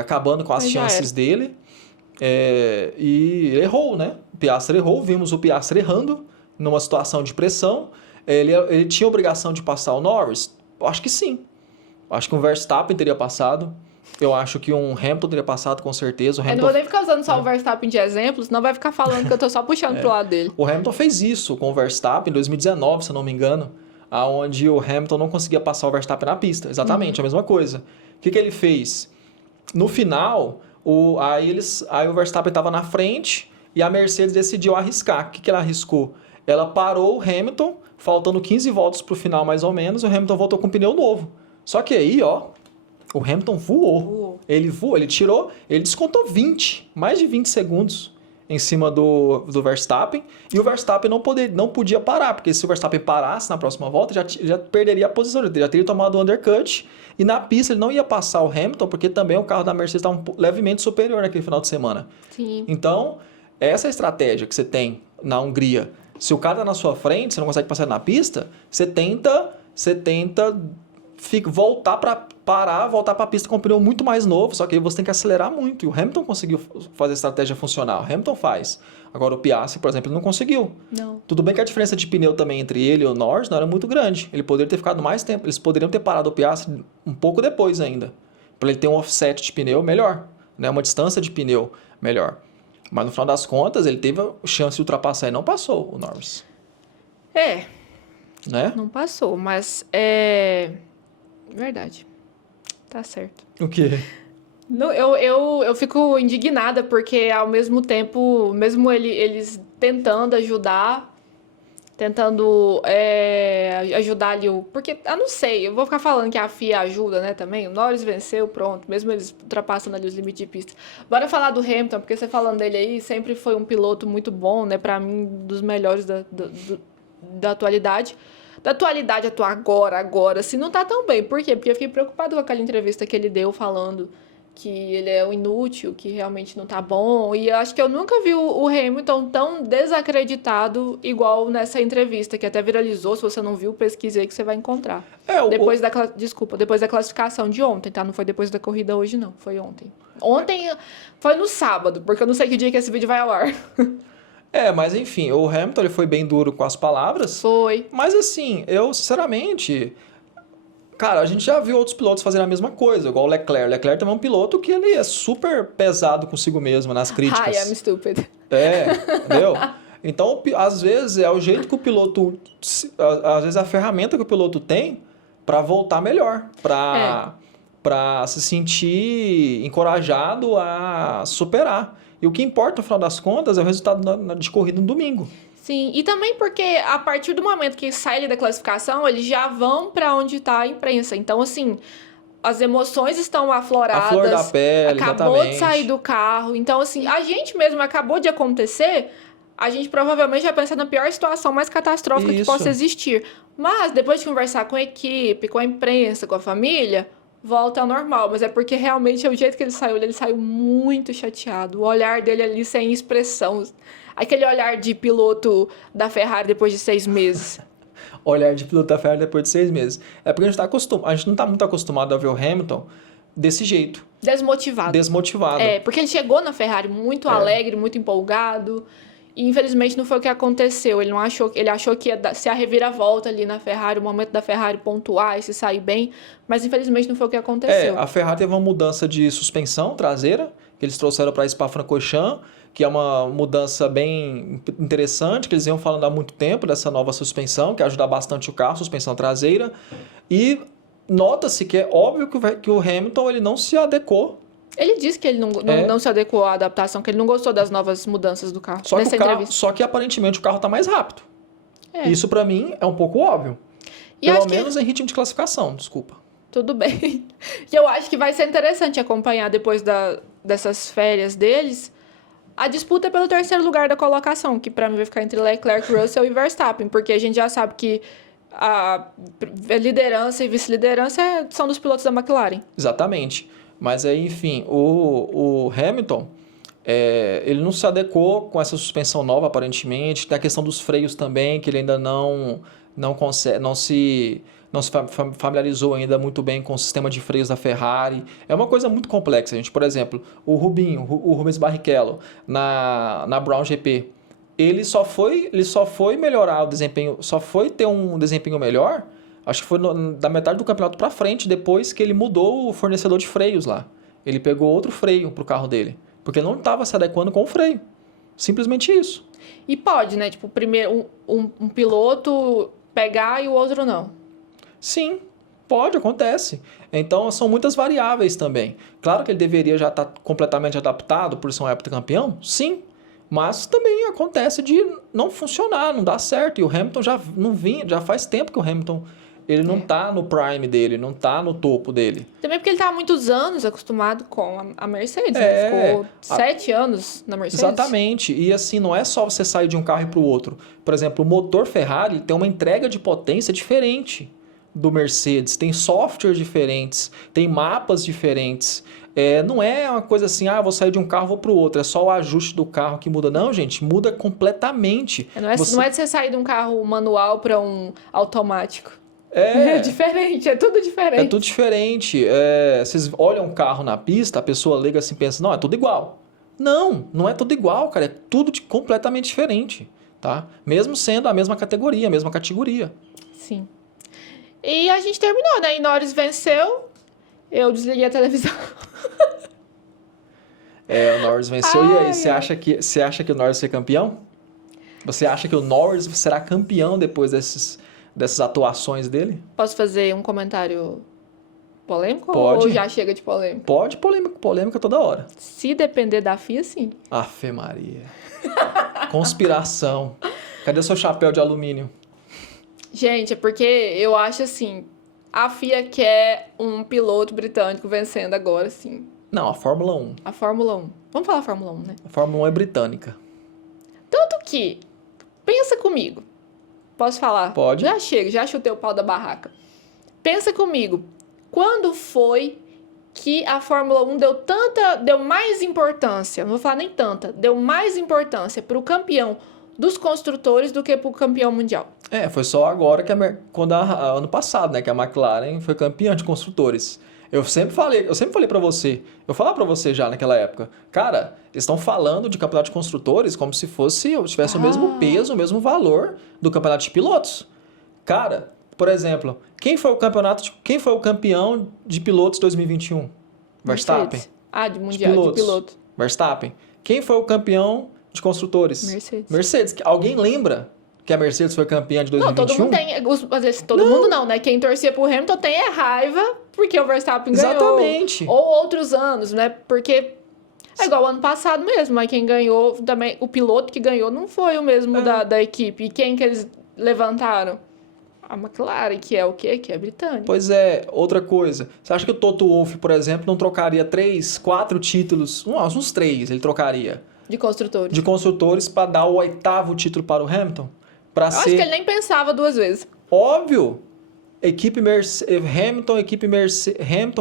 acabando com as chances dele, e errou, né, o Piastri errou, vimos o Piastri errando numa situação de pressão, ele tinha obrigação de passar o Norris? Acho que sim, acho que o Verstappen teria passado. Eu acho que um Hamilton teria passado com certeza. Eu não vou nem ficar usando só o Verstappen de exemplo, senão vai ficar falando que eu tô só puxando pro lado dele. O Hamilton fez isso com o Verstappen em 2019, se eu não me engano, onde o Hamilton não conseguia passar o Verstappen na pista. Exatamente, a mesma coisa. O que ele fez? No final, aí o Verstappen estava na frente e a Mercedes decidiu arriscar. O que ela arriscou? Ela parou o Hamilton, faltando 15 voltas pro final mais ou menos, e o Hamilton voltou com um pneu novo. Só que aí, o Hamilton voou. Ele descontou mais de 20 segundos em cima do Verstappen. E o Verstappen não podia parar, porque se o Verstappen parasse na próxima volta, já perderia a posição, ele já teria tomado o undercut. E na pista ele não ia passar o Hamilton, porque também o carro da Mercedes estava levemente superior naquele final de semana. Sim. Então, essa estratégia que você tem na Hungria, se o cara está na sua frente, você não consegue passar na pista, você tenta voltar para a pista com um pneu muito mais novo, só que aí você tem que acelerar muito. E o Hamilton conseguiu fazer a estratégia funcionar. O Hamilton faz. Agora o Piastri, por exemplo, ele não conseguiu. Não. Tudo bem que a diferença de pneu também entre ele e o Norris não era muito grande. Ele poderia ter ficado mais tempo. Eles poderiam ter parado o Piastri um pouco depois ainda. Para ele ter um offset de pneu melhor. Né? Uma distância de pneu melhor. Mas no final das contas, ele teve a chance de ultrapassar e não passou o Norris. Né? Não passou, mas verdade. Tá certo. O quê? Não, eu fico indignada porque, ao mesmo tempo, mesmo eles tentando ajudar, ajudar ali Porque, eu não sei, eu vou ficar falando que a FIA ajuda, né, também. O Norris venceu, pronto, mesmo eles ultrapassando ali os limites de pista. Bora falar do Hamilton, porque você falando dele aí, sempre foi um piloto muito bom, né, pra mim, dos melhores da atualidade. Da atualidade atuar agora, assim, não tá tão bem. Por quê? Porque eu fiquei preocupado com aquela entrevista que ele deu falando que ele é um inútil, que realmente não tá bom. E eu acho que eu nunca vi o Hamilton tão desacreditado igual nessa entrevista, que até viralizou. Se você não viu, pesquise aí que você vai encontrar. Depois da classificação de ontem, tá? Não foi depois da corrida hoje, não. Foi ontem. Ontem foi no sábado, porque eu não sei que dia que esse vídeo vai ao ar. Mas enfim, o Hamilton ele foi bem duro com as palavras. Foi. Mas assim, eu sinceramente... Cara, a gente já viu outros pilotos fazerem a mesma coisa, igual o Leclerc. O Leclerc também é um piloto que ele é super pesado consigo mesmo nas críticas. I'm stupid. Entendeu? Então, às vezes, é o jeito que o piloto... Às vezes, a ferramenta que o piloto tem para voltar melhor. Para se sentir encorajado a superar. E o que importa, no final das contas, é o resultado de corrida no domingo. Sim, e também porque a partir do momento que sai ali da classificação, eles já vão para onde está a imprensa. Então, assim, as emoções estão afloradas. A flor da pele, acabou exatamente. de sair do carro. Então, assim, a gente mesmo acabou de acontecer, a gente provavelmente vai pensar na pior situação mais catastrófica que possa existir. Mas, depois de conversar com a equipe, com a imprensa, com a família, volta ao normal. Mas é porque realmente o jeito que ele saiu muito chateado. O olhar dele ali sem expressão. Aquele olhar de piloto da Ferrari depois de 6 meses. Olhar de piloto da Ferrari depois de 6 meses. É porque a gente não tá muito acostumado a ver o Hamilton desse jeito. Desmotivado. É, porque ele chegou na Ferrari muito alegre, muito empolgado. E infelizmente não foi o que aconteceu. Ele achou que ia ser a reviravolta ali na Ferrari, o momento da Ferrari pontuar e se sair bem. Mas infelizmente não foi o que aconteceu. A Ferrari teve uma mudança de suspensão traseira, que eles trouxeram para Spa-Francorchamps, que é uma mudança bem interessante, que eles iam falando há muito tempo dessa nova suspensão, que ajuda bastante o carro, suspensão traseira. E nota-se que é óbvio que o Hamilton ele não se adequou. Ele disse que ele não se adequou à adaptação, que ele não gostou das novas mudanças do carro. Só que aparentemente o carro está mais rápido. Isso para mim é um pouco óbvio. E Pelo menos em ritmo de classificação, desculpa. Tudo bem. E eu acho que vai ser interessante acompanhar depois dessas férias deles a disputa pelo terceiro lugar da colocação, que para mim vai ficar entre Leclerc, Russell e Verstappen, porque a gente já sabe que a liderança e vice-liderança são dos pilotos da McLaren. Exatamente. Mas aí, enfim, o Hamilton, ele não se adequou com essa suspensão nova, aparentemente. Tem a questão dos freios também, que ele ainda não se familiarizou ainda muito bem com o sistema de freios da Ferrari. É uma coisa muito complexa, gente. Por exemplo, o Rubens Barrichello, na Brown GP, ele só foi melhorar o desempenho, só foi ter um desempenho melhor, acho que foi da metade do campeonato para frente, depois que ele mudou o fornecedor de freios lá. Ele pegou outro freio pro carro dele, porque ele não estava se adequando com o freio. Simplesmente isso. E pode, né? Tipo, primeiro um piloto pegar e o outro não. Sim, pode, acontece. Então, são muitas variáveis também. Claro que ele deveria já estar completamente adaptado por ser um heptacampeão, sim. Mas também acontece de não funcionar, não dar certo. E o Hamilton já faz tempo que o Hamilton ele não tá no prime dele, não tá no topo dele. Também porque ele tá há muitos anos acostumado com a Mercedes, né? Ficou 7 anos na Mercedes. Exatamente. E assim, não é só você sair de um carro e para o outro. Por exemplo, o motor Ferrari tem uma entrega de potência diferente do Mercedes. Tem softwares diferentes, tem mapas diferentes. Não é uma coisa assim, vou sair de um carro e vou para o outro. É só o ajuste do carro que muda. Não, gente, muda completamente. Não é de você sair de um carro manual para um automático. É diferente, é tudo diferente. É tudo diferente. Vocês olham um carro na pista, a pessoa liga assim e pensa, não, é tudo igual. Não é tudo igual, cara. É tudo completamente diferente, tá? Mesmo sendo a mesma categoria, a mesma categoria. Sim. E a gente terminou, né? E Norris venceu, eu desliguei a televisão. O Norris venceu. E aí, você acha que o Norris foi campeão? Você acha que o Norris será campeão depois dessas atuações dele? Posso fazer um comentário polêmico? Pode. Ou já chega de polêmica? Pode, polêmica toda hora. Se depender da FIA, sim. Afe Maria. Conspiração. Cadê seu chapéu de alumínio? Gente, é porque eu acho assim, a FIA quer um piloto britânico vencendo agora, sim. Não, a Fórmula 1. A Fórmula 1. Vamos falar Fórmula 1, né? A Fórmula 1 é britânica. Tanto que, pensa comigo. Posso falar? Pode. Já chutei o pau da barraca. Pensa comigo. Quando foi que a Fórmula 1 deu mais importância, não vou falar nem tanta, deu mais importância para o campeão dos construtores do que para o campeão mundial? Foi só agora ano passado, né, que a McLaren foi campeã de construtores. Eu sempre falei para você, eu falava para você já naquela época, cara, eles estão falando de campeonato de construtores como se tivesse o mesmo peso, o mesmo valor do campeonato de pilotos. Cara, por exemplo, quem foi o campeão de pilotos 2021? Verstappen. De mundial, de piloto. Verstappen. Quem foi o campeão de construtores? Mercedes. Alguém lembra que a Mercedes foi campeã de 2021? Não, todo mundo tem. Às vezes, todo mundo não, né? Quem torcia pro Hamilton tem raiva porque o Verstappen ganhou. Exatamente. Ou outros anos, né? Porque é igual ano passado mesmo, mas quem ganhou também, o piloto que ganhou não foi o mesmo da equipe. E quem que eles levantaram? A McLaren, que é o quê? Que é britânica. Pois é, outra coisa. Você acha que o Toto Wolff, por exemplo, não trocaria 3, 4 títulos? Uns 3 ele trocaria. De construtores. De construtores para dar o 8º título para o Hamilton? Acho que ele nem pensava 2 vezes. Óbvio. Hamilton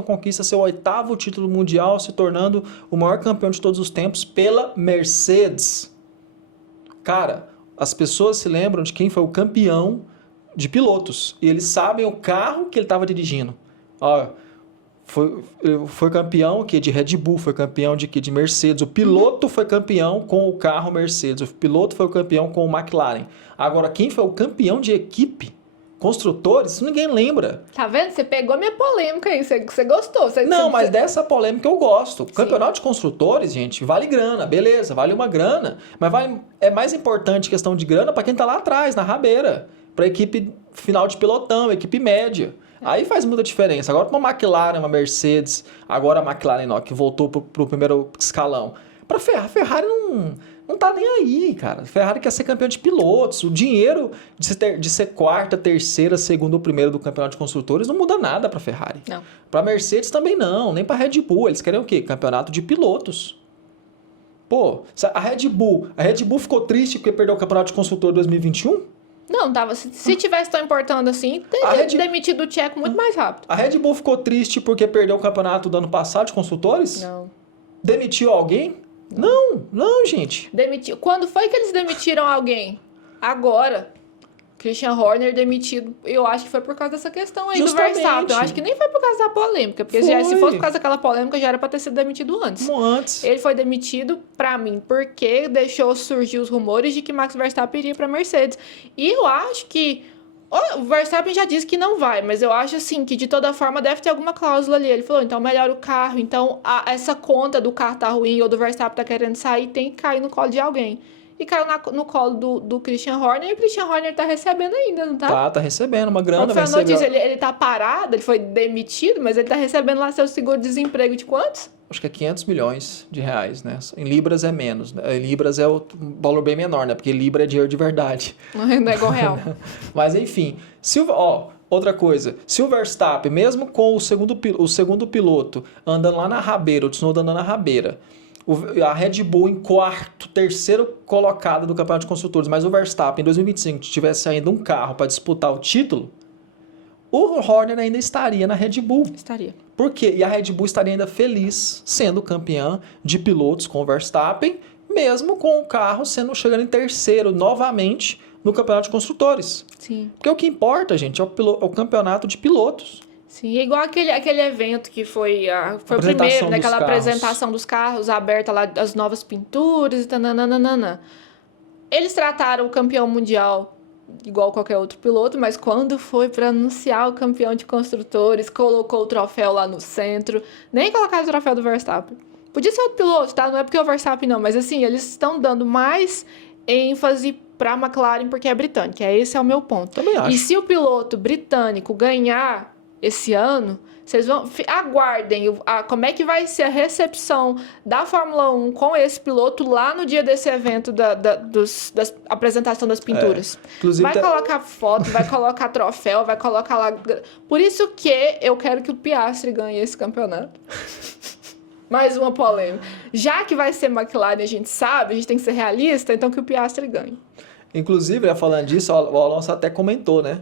conquista seu 8º título mundial, se tornando o maior campeão de todos os tempos pela Mercedes. Cara, as pessoas se lembram de quem foi o campeão de pilotos. E eles sabem o carro que ele estava dirigindo. Ó, foi campeão de Red Bull, foi campeão de Mercedes. O piloto foi campeão com o carro Mercedes. O piloto foi o campeão com o McLaren. Agora, quem foi o campeão de equipe? Construtores? Isso ninguém lembra. Tá vendo? Você pegou minha polêmica aí. Você gostou. Mas dessa polêmica eu gosto. Sim. Campeonato de construtores, gente, vale grana. Beleza, vale uma grana. Mas é mais importante questão de grana para quem tá lá atrás, na rabeira. Pra equipe final de pelotão, equipe média. Aí faz muita diferença. Agora para uma McLaren, uma Mercedes, agora a McLaren que voltou pro primeiro escalão. Para Ferrari não tá nem aí, cara. Ferrari quer ser campeão de pilotos. O dinheiro de ser quarta, terceira, segunda ou primeira do campeonato de construtores não muda nada para Ferrari. Não. Para Mercedes também não, nem para Red Bull. Eles querem o quê? Campeonato de pilotos. Pô, a Red Bull ficou triste porque perdeu o campeonato de construtor 2021? Não, tava. Se tivesse tão importando assim, teria demitido o Tcheco muito mais rápido. A Red Bull ficou triste porque perdeu o campeonato do ano passado de construtores? Não. Demitiu alguém? Não, gente. Demitiu. Quando foi que eles demitiram alguém? Agora. Christian Horner demitido, eu acho que foi por causa dessa questão aí Justamente. do Verstappen. Eu acho que nem foi por causa da polêmica, porque se fosse por causa daquela polêmica, já era pra ter sido demitido antes. Ele foi demitido, pra mim, porque deixou surgir os rumores de que Max Verstappen iria pra Mercedes. E eu acho que o Verstappen já disse que não vai, mas eu acho assim que de toda forma deve ter alguma cláusula ali. Ele falou, então melhora o carro, então essa conta do carro tá ruim ou do Verstappen tá querendo sair, tem que cair no colo de alguém. E caiu no colo do Christian Horner, e o Christian Horner tá recebendo ainda, não tá? Tá recebendo uma grana. Foi a notícia, ele tá parado, ele foi demitido, mas ele tá recebendo lá seu seguro-desemprego de quantos? Acho que é 500 milhões de reais, né? Em libras é menos, né? Em libras é o valor bem menor, né? Porque libra é dinheiro de verdade. Não é igual real. Mas enfim, outra coisa, se o Verstappen, mesmo com o segundo piloto andando lá na rabeira, o Tsunoda andando na rabeira, a Red Bull em terceiro colocado do Campeonato de Construtores, mas o Verstappen em 2025 tivesse ainda um carro para disputar o título, o Horner ainda estaria na Red Bull. Estaria. Por quê? E a Red Bull estaria ainda feliz sendo campeã de pilotos com o Verstappen, mesmo com o carro chegando em terceiro novamente no Campeonato de Construtores. Sim. Porque o que importa, gente, é o campeonato de pilotos. Sim, é igual aquele evento que foi o primeiro, né? Aquela apresentação dos carros, aberta lá, as novas pinturas e tananana. Eles trataram o campeão mundial igual qualquer outro piloto, mas quando foi para anunciar o campeão de construtores, colocou o troféu lá no centro, nem colocaram o troféu do Verstappen. Podia ser outro piloto, tá? Não é porque é o Verstappen não, mas assim, eles estão dando mais ênfase para a McLaren porque é britânica, esse é o meu ponto. Também acho. E se o piloto britânico ganhar esse ano, vocês aguardem como é que vai ser a recepção da Fórmula 1 com esse piloto lá no dia desse evento da apresentação das pinturas. Vai colocar foto, vai colocar troféu, vai colocar lá... Por isso que eu quero que o Piastri ganhe esse campeonato. Mais uma polêmica. Já que vai ser McLaren, a gente sabe, a gente tem que ser realista, então que o Piastri ganhe. Inclusive, falando disso, o Alonso até comentou, né?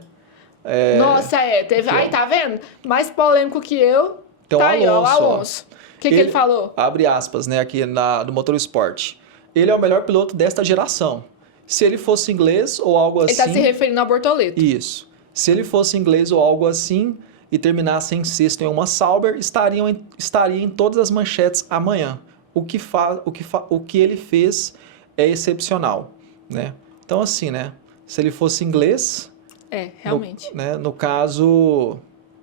Nossa, teve... Aí, tá vendo? Mais polêmico que eu, então, tá aí, ó, o Alonso. O que ele falou? Abre aspas, né, aqui do Motorsport. Ele é o melhor piloto desta geração. Se ele fosse inglês ou algo assim... Ele tá se referindo ao Bortoleto. Isso. Se ele fosse inglês ou algo assim e terminasse em sexto em uma Sauber, estaria em todas as manchetes amanhã. O que ele fez é excepcional, né? Então, assim, né? Se ele fosse inglês... realmente. No caso,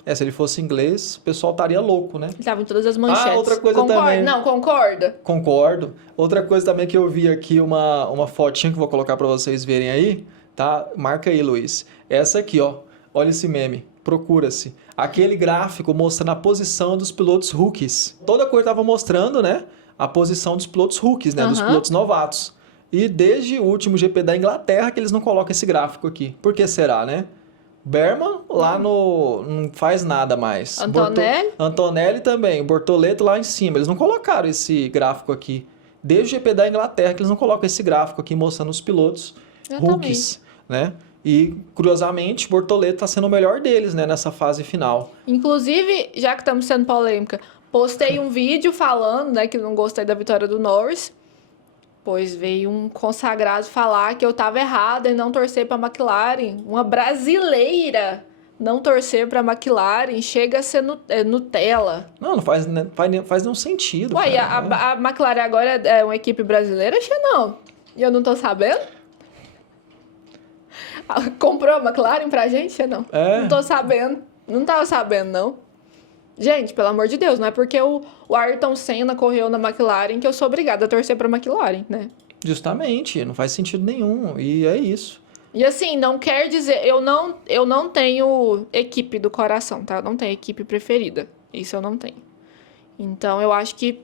se ele fosse inglês, o pessoal estaria louco, né? Ele tava em todas as manchetes. Outra coisa também. Não, concorda? Concordo. Outra coisa também que eu vi aqui, uma fotinha que eu vou colocar para vocês verem aí, tá? Marca aí, Luiz. Essa aqui, ó. Olha esse meme. Procura-se. Aquele gráfico mostrando a posição dos pilotos rookies. Toda coisa tava mostrando, né? A posição dos pilotos rookies, né? Dos pilotos novatos. E desde o último GP da Inglaterra que eles não colocam esse gráfico aqui. Por que será, né? Berman lá não faz nada mais. Antonelli também. O Bortoleto lá em cima. Eles não colocaram esse gráfico aqui. Desde o GP da Inglaterra que eles não colocam esse gráfico aqui mostrando os pilotos rookies, né? E, curiosamente, Bortoleto está sendo o melhor deles, né, nessa fase final. Inclusive, já que estamos sendo polêmica, postei um vídeo falando, né, que não gostei da vitória do Norris, pois veio um consagrado falar que eu estava errada em não torcer para a McLaren. Uma brasileira não torcer para a McLaren chega a ser Nutella. Não faz nenhum sentido. Ué, cara, a McLaren agora é uma equipe brasileira? Acho que não. E eu não tô sabendo? Comprou a McLaren pra gente? Não. Não tô sabendo. Não tava sabendo, não. Gente, pelo amor de Deus, não é porque o Ayrton Senna correu na McLaren que eu sou obrigada a torcer pra McLaren, né? Justamente, não faz sentido nenhum. E é isso. E assim, não quer dizer... Eu não tenho equipe do coração, tá? Eu não tenho equipe preferida. Isso eu não tenho. Então, eu acho que...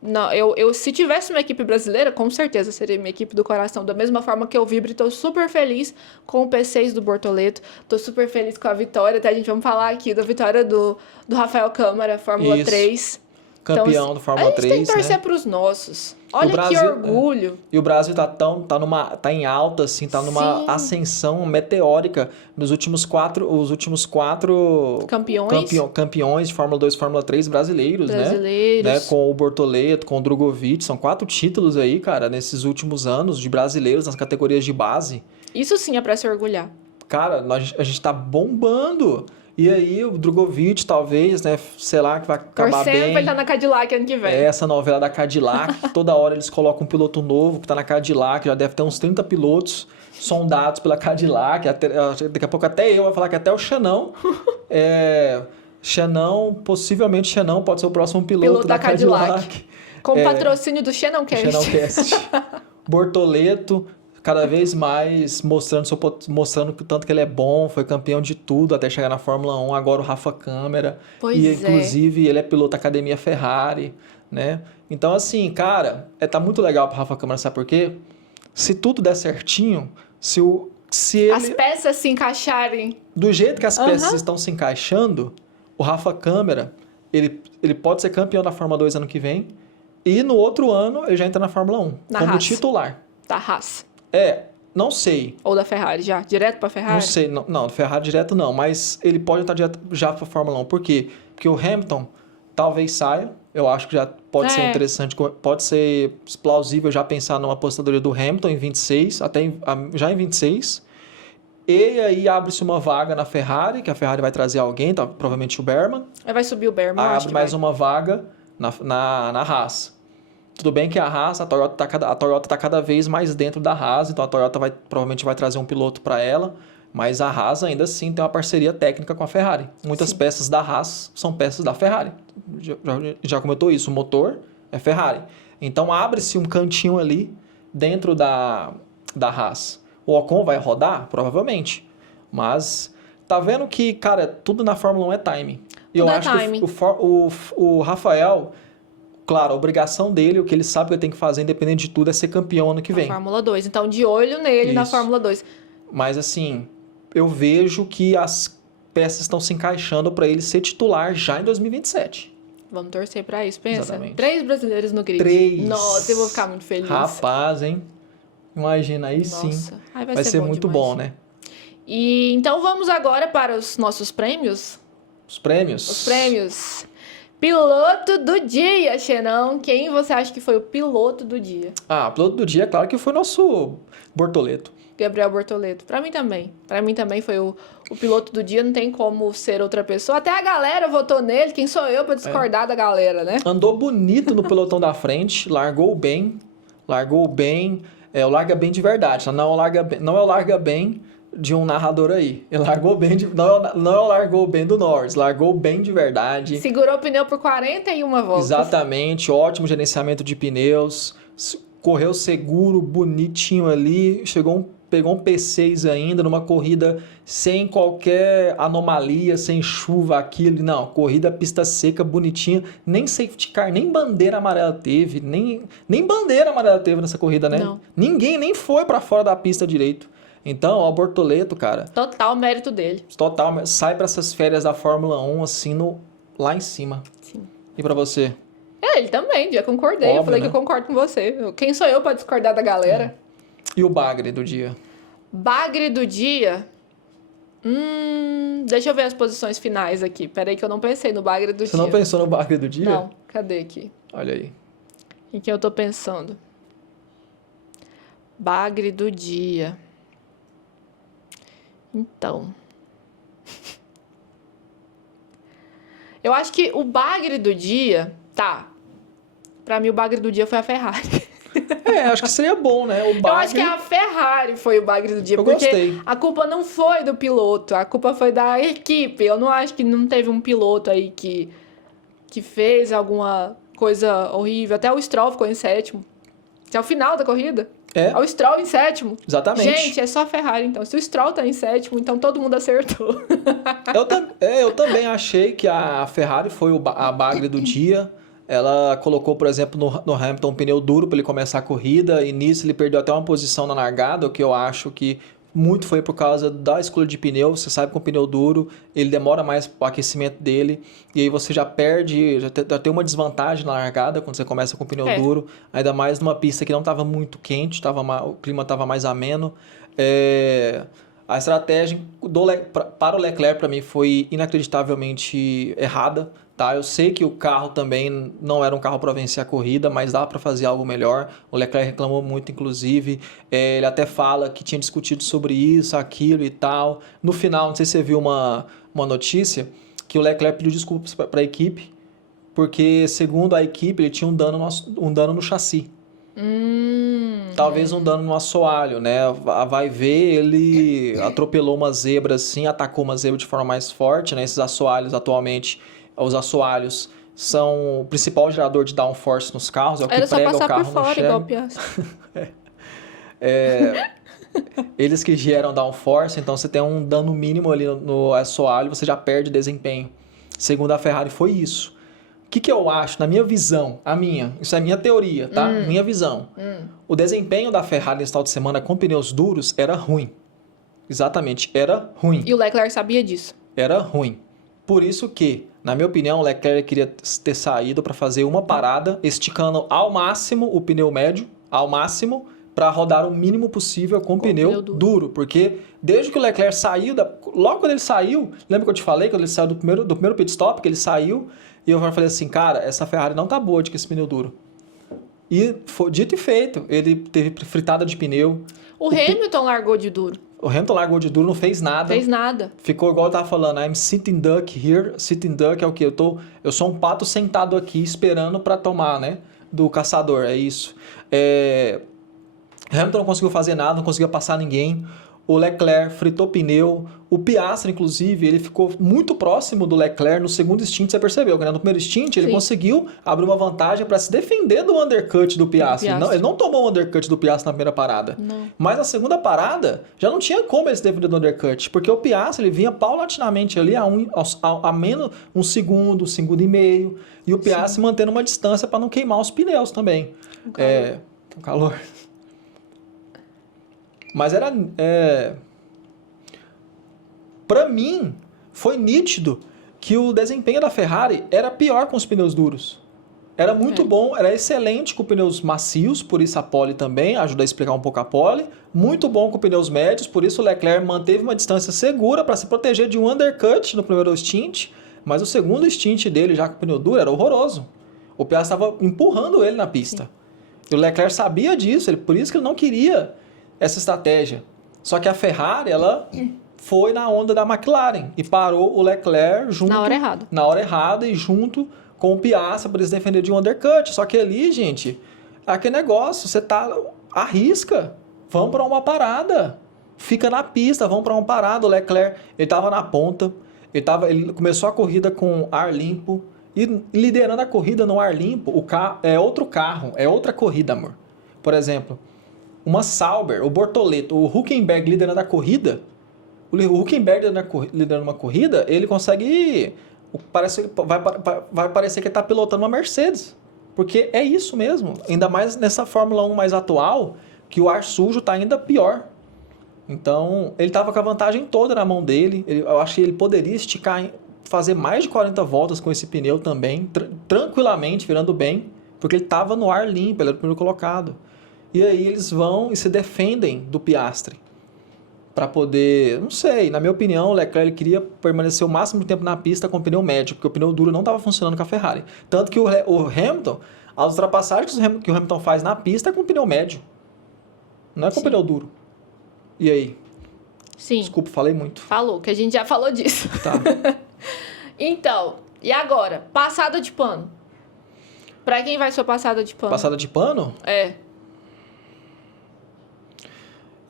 Não, se tivesse uma equipe brasileira, com certeza seria minha equipe do coração. Da mesma forma que eu vibro e tô super feliz com o P6 do Bortoleto. Tô super feliz com a vitória, tá, gente? Vamos falar aqui da vitória do Rafael Câmara, Fórmula 3. Campeão então, do Fórmula 3, a gente tem que torcer né? pros nossos. Olha que orgulho. E o Brasil tá em alta, assim, tá numa ascensão meteórica nos últimos quatro campeões de Fórmula 2 e Fórmula 3 brasileiros, né? Com o Bortoleto, com o Drogovic, são 4 títulos aí, cara, nesses últimos anos de brasileiros nas categorias de base. Isso sim é pra se orgulhar. Cara, a gente tá bombando. E aí o Drogovic, talvez, né, sei lá, que vai acabar bem. Torcendo pra ele estar na Cadillac ano que vem. Essa novela da Cadillac, toda hora eles colocam um piloto novo que tá na Cadillac, já deve ter uns 30 pilotos sondados pela Cadillac, daqui a pouco até eu vou falar que até o Xanão, possivelmente Xanão pode ser o próximo piloto da Cadillac. Com patrocínio do Xanãocast. Bortoleto, cada vez mais mostrando o tanto que ele é bom, foi campeão de tudo até chegar na Fórmula 1, agora o Rafa Câmara. Inclusive, ele é piloto da Academia Ferrari, né? Então, assim, cara, tá muito legal pro Rafa Câmara, sabe por quê? Se tudo der certinho, se ele... As peças se encaixarem. Do jeito que as peças estão se encaixando, o Rafa Câmara, ele pode ser campeão da Fórmula 2 ano que vem, e no outro ano ele já entra na Fórmula 1, como titular. Da Haas. Não sei. Ou da Ferrari já? Direto pra Ferrari? Não sei, não, Ferrari direto não, mas ele pode estar direto já pra Fórmula 1. Por quê? Porque o Hamilton talvez saia, eu acho que já pode ser interessante, pode ser plausível já pensar numa aposentadoria do Hamilton em 26, já em 26. E aí abre-se uma vaga na Ferrari, que a Ferrari vai trazer alguém, provavelmente o Berman. Aí vai subir o Berman, abre mais uma vaga na Haas. Tudo bem que a Haas, a Toyota tá cada vez mais dentro da Haas, então a Toyota provavelmente vai trazer um piloto para ela, mas a Haas ainda assim tem uma parceria técnica com a Ferrari. Muitas peças da Haas são peças da Ferrari. Já comentou isso, o motor é Ferrari. Então abre-se um cantinho ali dentro da Haas. O Ocon vai rodar? Provavelmente. Mas tá vendo que, cara, tudo na Fórmula 1 é timing. E eu acho que o Rafael... Claro, a obrigação dele, o que ele sabe que ele tem que fazer, independente de tudo, é ser campeão ano que vem. Na Fórmula 2. Então, de olho nele na Fórmula 2. Mas, assim, eu vejo que as peças estão se encaixando para ele ser titular já em 2027. Vamos torcer para isso, pensa. Exatamente. 3 brasileiros no grid. 3. Nossa, eu vou ficar muito feliz. Rapaz, hein? Imagina, aí sim. Ai, vai ser muito demais. bom, né? E então vamos agora para os nossos prêmios. Os prêmios? Os prêmios. Piloto do dia, Xenão. Quem você acha que foi o piloto do dia? O piloto do dia, claro que foi nosso Bortoleto. Gabriel Bortoleto. Pra mim também. Pra mim também foi o piloto do dia. Não tem como ser outra pessoa. Até a galera votou nele. Quem sou eu pra discordar da galera, né? Andou bonito no pelotão da frente. Largou bem. O larga bem de verdade. Não é o larga bem de um narrador aí. Ele largou bem não largou bem do Norris, largou bem de verdade. Segurou o pneu por 41 voltas. Exatamente, ótimo gerenciamento de pneus, correu seguro, bonitinho ali, pegou um P6 ainda numa corrida sem qualquer anomalia, sem chuva, aquilo. Não, corrida pista seca, bonitinha, nem safety car, nem bandeira amarela teve, nem bandeira amarela teve nessa corrida, né? Não. Ninguém nem foi pra fora da pista direito. Então, o Bortoleto, cara... Total mérito dele. Total, sai pra essas férias da Fórmula 1, assim, lá em cima. Sim. E pra você? Ele também, já concordei. Eu falei que eu concordo com você. Quem sou eu pra discordar da galera? E o bagre do dia? Bagre do dia. Deixa eu ver as posições finais aqui. Peraí que eu não pensei no bagre do dia. Você não pensou no bagre do dia? Não, cadê aqui? Olha aí. Em que eu tô pensando? Bagre do dia. Então. Eu acho que o bagre do dia... Tá. Pra mim, o bagre do dia foi a Ferrari. Acho que seria bom, né? O bagre... Eu acho que a Ferrari foi o bagre do dia. Eu porque gostei. a culpa não foi do piloto. A culpa foi da equipe. Eu não acho que não teve um piloto aí que fez alguma coisa horrível. Até o Stroll ficou em sétimo. Até o final da corrida. O Stroll em sétimo. Exatamente. Gente, é só a Ferrari, então. Se o Stroll tá em sétimo, então todo mundo acertou. Eu também achei que a Ferrari foi a bagre do dia. Ela colocou, por exemplo, no Hamilton um pneu duro para ele começar a corrida. E nisso ele perdeu até uma posição na largada, o que eu acho que muito foi por causa da escolha de pneu. Você sabe que com pneu duro ele demora mais o aquecimento dele. E aí você já perde, já tem uma desvantagem na largada quando você começa com pneu duro. Ainda mais numa pista que não estava muito quente, o clima estava mais ameno. A estratégia para o Leclerc, para mim, foi inacreditavelmente errada. Tá? Eu sei que o carro também não era um carro para vencer a corrida, mas dá para fazer algo melhor. O Leclerc reclamou muito, inclusive. Ele até fala que tinha discutido sobre isso, aquilo e tal. No final, não sei se você viu uma notícia, que o Leclerc pediu desculpas para a equipe, porque, segundo a equipe, ele tinha um dano no chassi. Talvez um dano no assoalho, né? Vai ver, ele atropelou uma zebra assim, atacou uma zebra de forma mais forte, né? Esses assoalhos atualmente, os assoalhos são o principal gerador de downforce nos carros, é o que prega o carro no chão. Era só passar por fora, igual o Piastri. Eles que geram downforce, então você tem um dano mínimo ali no assoalho, você já perde desempenho. Segundo a Ferrari foi isso. O que eu acho, na minha visão, isso é minha teoria, tá? Minha visão. O desempenho da Ferrari nesse final de semana com pneus duros era ruim. Exatamente, era ruim. E o Leclerc sabia disso. Era ruim. Por isso que, na minha opinião, o Leclerc queria ter saído para fazer uma parada, esticando ao máximo o pneu médio, ao máximo, para rodar o mínimo possível com pneu duro. Porque desde que o Leclerc saiu, logo quando ele saiu, lembra que eu te falei, quando ele saiu do primeiro pit stop, que ele saiu, e eu falei assim, cara, essa Ferrari não tá boa de com esse pneu duro. E foi dito e feito, ele teve fritada de pneu. O Hamilton largou de duro. O Hamilton largou de duro, não fez nada. Fez nada. Ficou igual eu tava falando, I'm sitting duck here. Sitting duck é o quê? Eu sou um pato sentado aqui esperando para tomar, né? Do caçador, é isso. Hamilton não conseguiu fazer nada, não conseguia passar ninguém. O Leclerc fritou pneu. O Piastri, inclusive, ele ficou muito próximo do Leclerc no segundo stint. Você percebeu, né? No primeiro stint, ele conseguiu abrir uma vantagem para se defender do undercut do Piastri. Ele não tomou o undercut do Piastri na primeira parada. Não. Mas na segunda parada, já não tinha como ele se defender do undercut. Porque o Piastri ele vinha paulatinamente ali a menos um segundo e meio. E o Piastri mantendo uma distância para não queimar os pneus também. O calor. Mas para mim, foi nítido que o desempenho da Ferrari era pior com os pneus duros. Era muito bom, era excelente com pneus macios, por isso a pole também, ajuda a explicar um pouco a pole. Muito bom com pneus médios, por isso o Leclerc manteve uma distância segura para se proteger de um undercut no primeiro stint. Mas o segundo stint dele, já com pneu duro, era horroroso. O Piastri estava empurrando ele na pista. E o Leclerc sabia disso, por isso que ele não queria essa estratégia. Só que a Ferrari, ela foi na onda da McLaren e parou o Leclerc junto... Na hora errada. Na hora errada e junto com o Piastri para eles defender de um undercut. Só que ali, gente, aquele negócio, você arrisca, vamos para uma parada. Fica na pista, vamos para uma parada. O Leclerc, ele estava na ponta, ele começou a corrida com ar limpo e liderando a corrida no ar limpo, o carro é outro carro, é outra corrida, amor. Por exemplo, uma Sauber, o Bortoleto, o Hülkenberg liderando a corrida, o Hülkenberg liderando uma corrida, ele consegue... Vai parecer que ele está pilotando uma Mercedes. Porque é isso mesmo. Ainda mais nessa Fórmula 1 mais atual, que o ar sujo está ainda pior. Então, ele estava com a vantagem toda na mão dele. Eu acho que ele poderia esticar, fazer mais de 40 voltas com esse pneu também, tranquilamente, virando bem, porque ele estava no ar limpo, ele era o primeiro colocado. E aí eles vão e se defendem do Piastri. para poder, não sei, na minha opinião, o Leclerc ele queria permanecer o máximo de tempo na pista com o pneu médio, porque o pneu duro não estava funcionando com a Ferrari. Tanto que o Hamilton, as ultrapassagens que o Hamilton faz na pista é com o pneu médio, não é com o pneu duro. E aí? Sim. Desculpa, falei muito. Falou, que a gente já falou disso. Tá. Então, e agora? Passada de pano. Pra quem vai sua passada de pano? Passada de pano? É.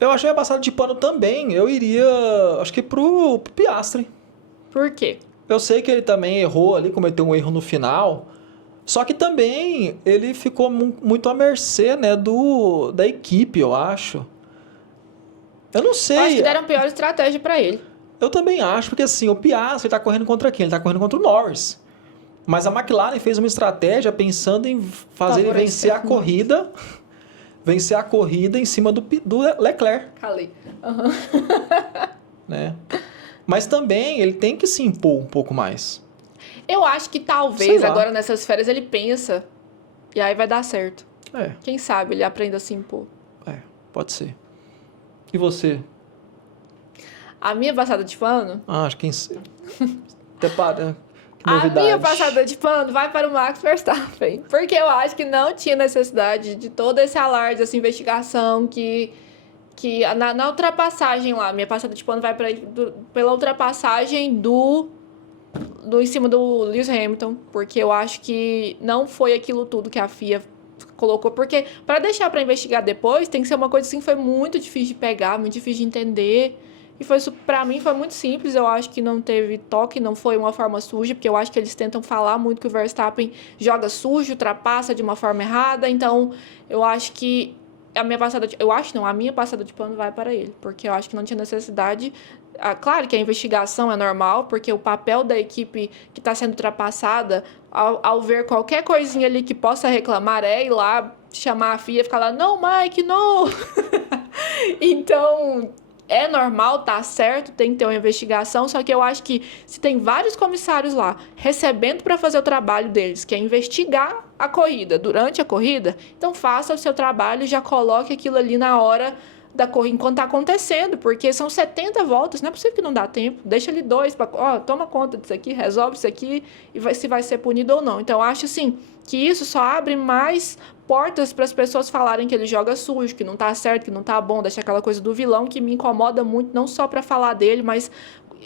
Eu achei a passada de pano também. Eu iria, acho que pro Piastri. Por quê? Eu sei que ele também errou ali, cometeu um erro no final. Só que também ele ficou muito à mercê, né, da equipe, eu acho. Eu não sei. Eu acho que deram pior estratégia pra ele. Eu também acho, porque assim, o Piastri tá correndo contra quem? Ele tá correndo contra o Norris. Mas a McLaren fez uma estratégia pensando em fazer ele vencer a corrida. Vencer a corrida em cima do Leclerc. Calei. Né? Mas também ele tem que se impor um pouco mais. Eu acho que talvez agora nessas férias ele pensa e aí vai dar certo. É. Quem sabe ele aprenda a se impor. É, pode ser. E você? A minha passada de pano? Acho que até para. Que novidade. A minha passada de pano vai para o Max Verstappen. Porque eu acho que não tinha necessidade de todo esse alarde, essa investigação que na ultrapassagem lá, minha passada de pano vai para ele pela ultrapassagem em cima do Lewis Hamilton, porque eu acho que não foi aquilo tudo que a FIA colocou, porque para deixar para investigar depois tem que ser uma coisa assim que foi muito difícil de pegar, muito difícil de entender. E para mim foi muito simples, eu acho que não teve toque, não foi uma forma suja, porque eu acho que eles tentam falar muito que o Verstappen joga sujo, ultrapassa de uma forma errada, então eu acho que a minha passada de pano vai para ele, porque eu acho que não tinha necessidade. Claro que a investigação é normal, porque o papel da equipe que está sendo ultrapassada, ao ver qualquer coisinha ali que possa reclamar, é ir lá chamar a FIA e ficar lá, não, Mike, não! Então, é normal, tá certo, tem que ter uma investigação, só que eu acho que se tem vários comissários lá recebendo para fazer o trabalho deles, que é investigar a corrida, durante a corrida, então faça o seu trabalho e já coloque aquilo ali na hora da corrida, enquanto tá acontecendo, porque são 70 voltas, não é possível que não dá tempo, deixa ali 2, toma conta disso aqui, resolve isso aqui, e se vai ser punido ou não. Então, eu acho assim, que isso só abre mais portas para as pessoas falarem que ele joga sujo, que não tá certo, que não tá bom, deixa aquela coisa do vilão que me incomoda muito, não só para falar dele, mas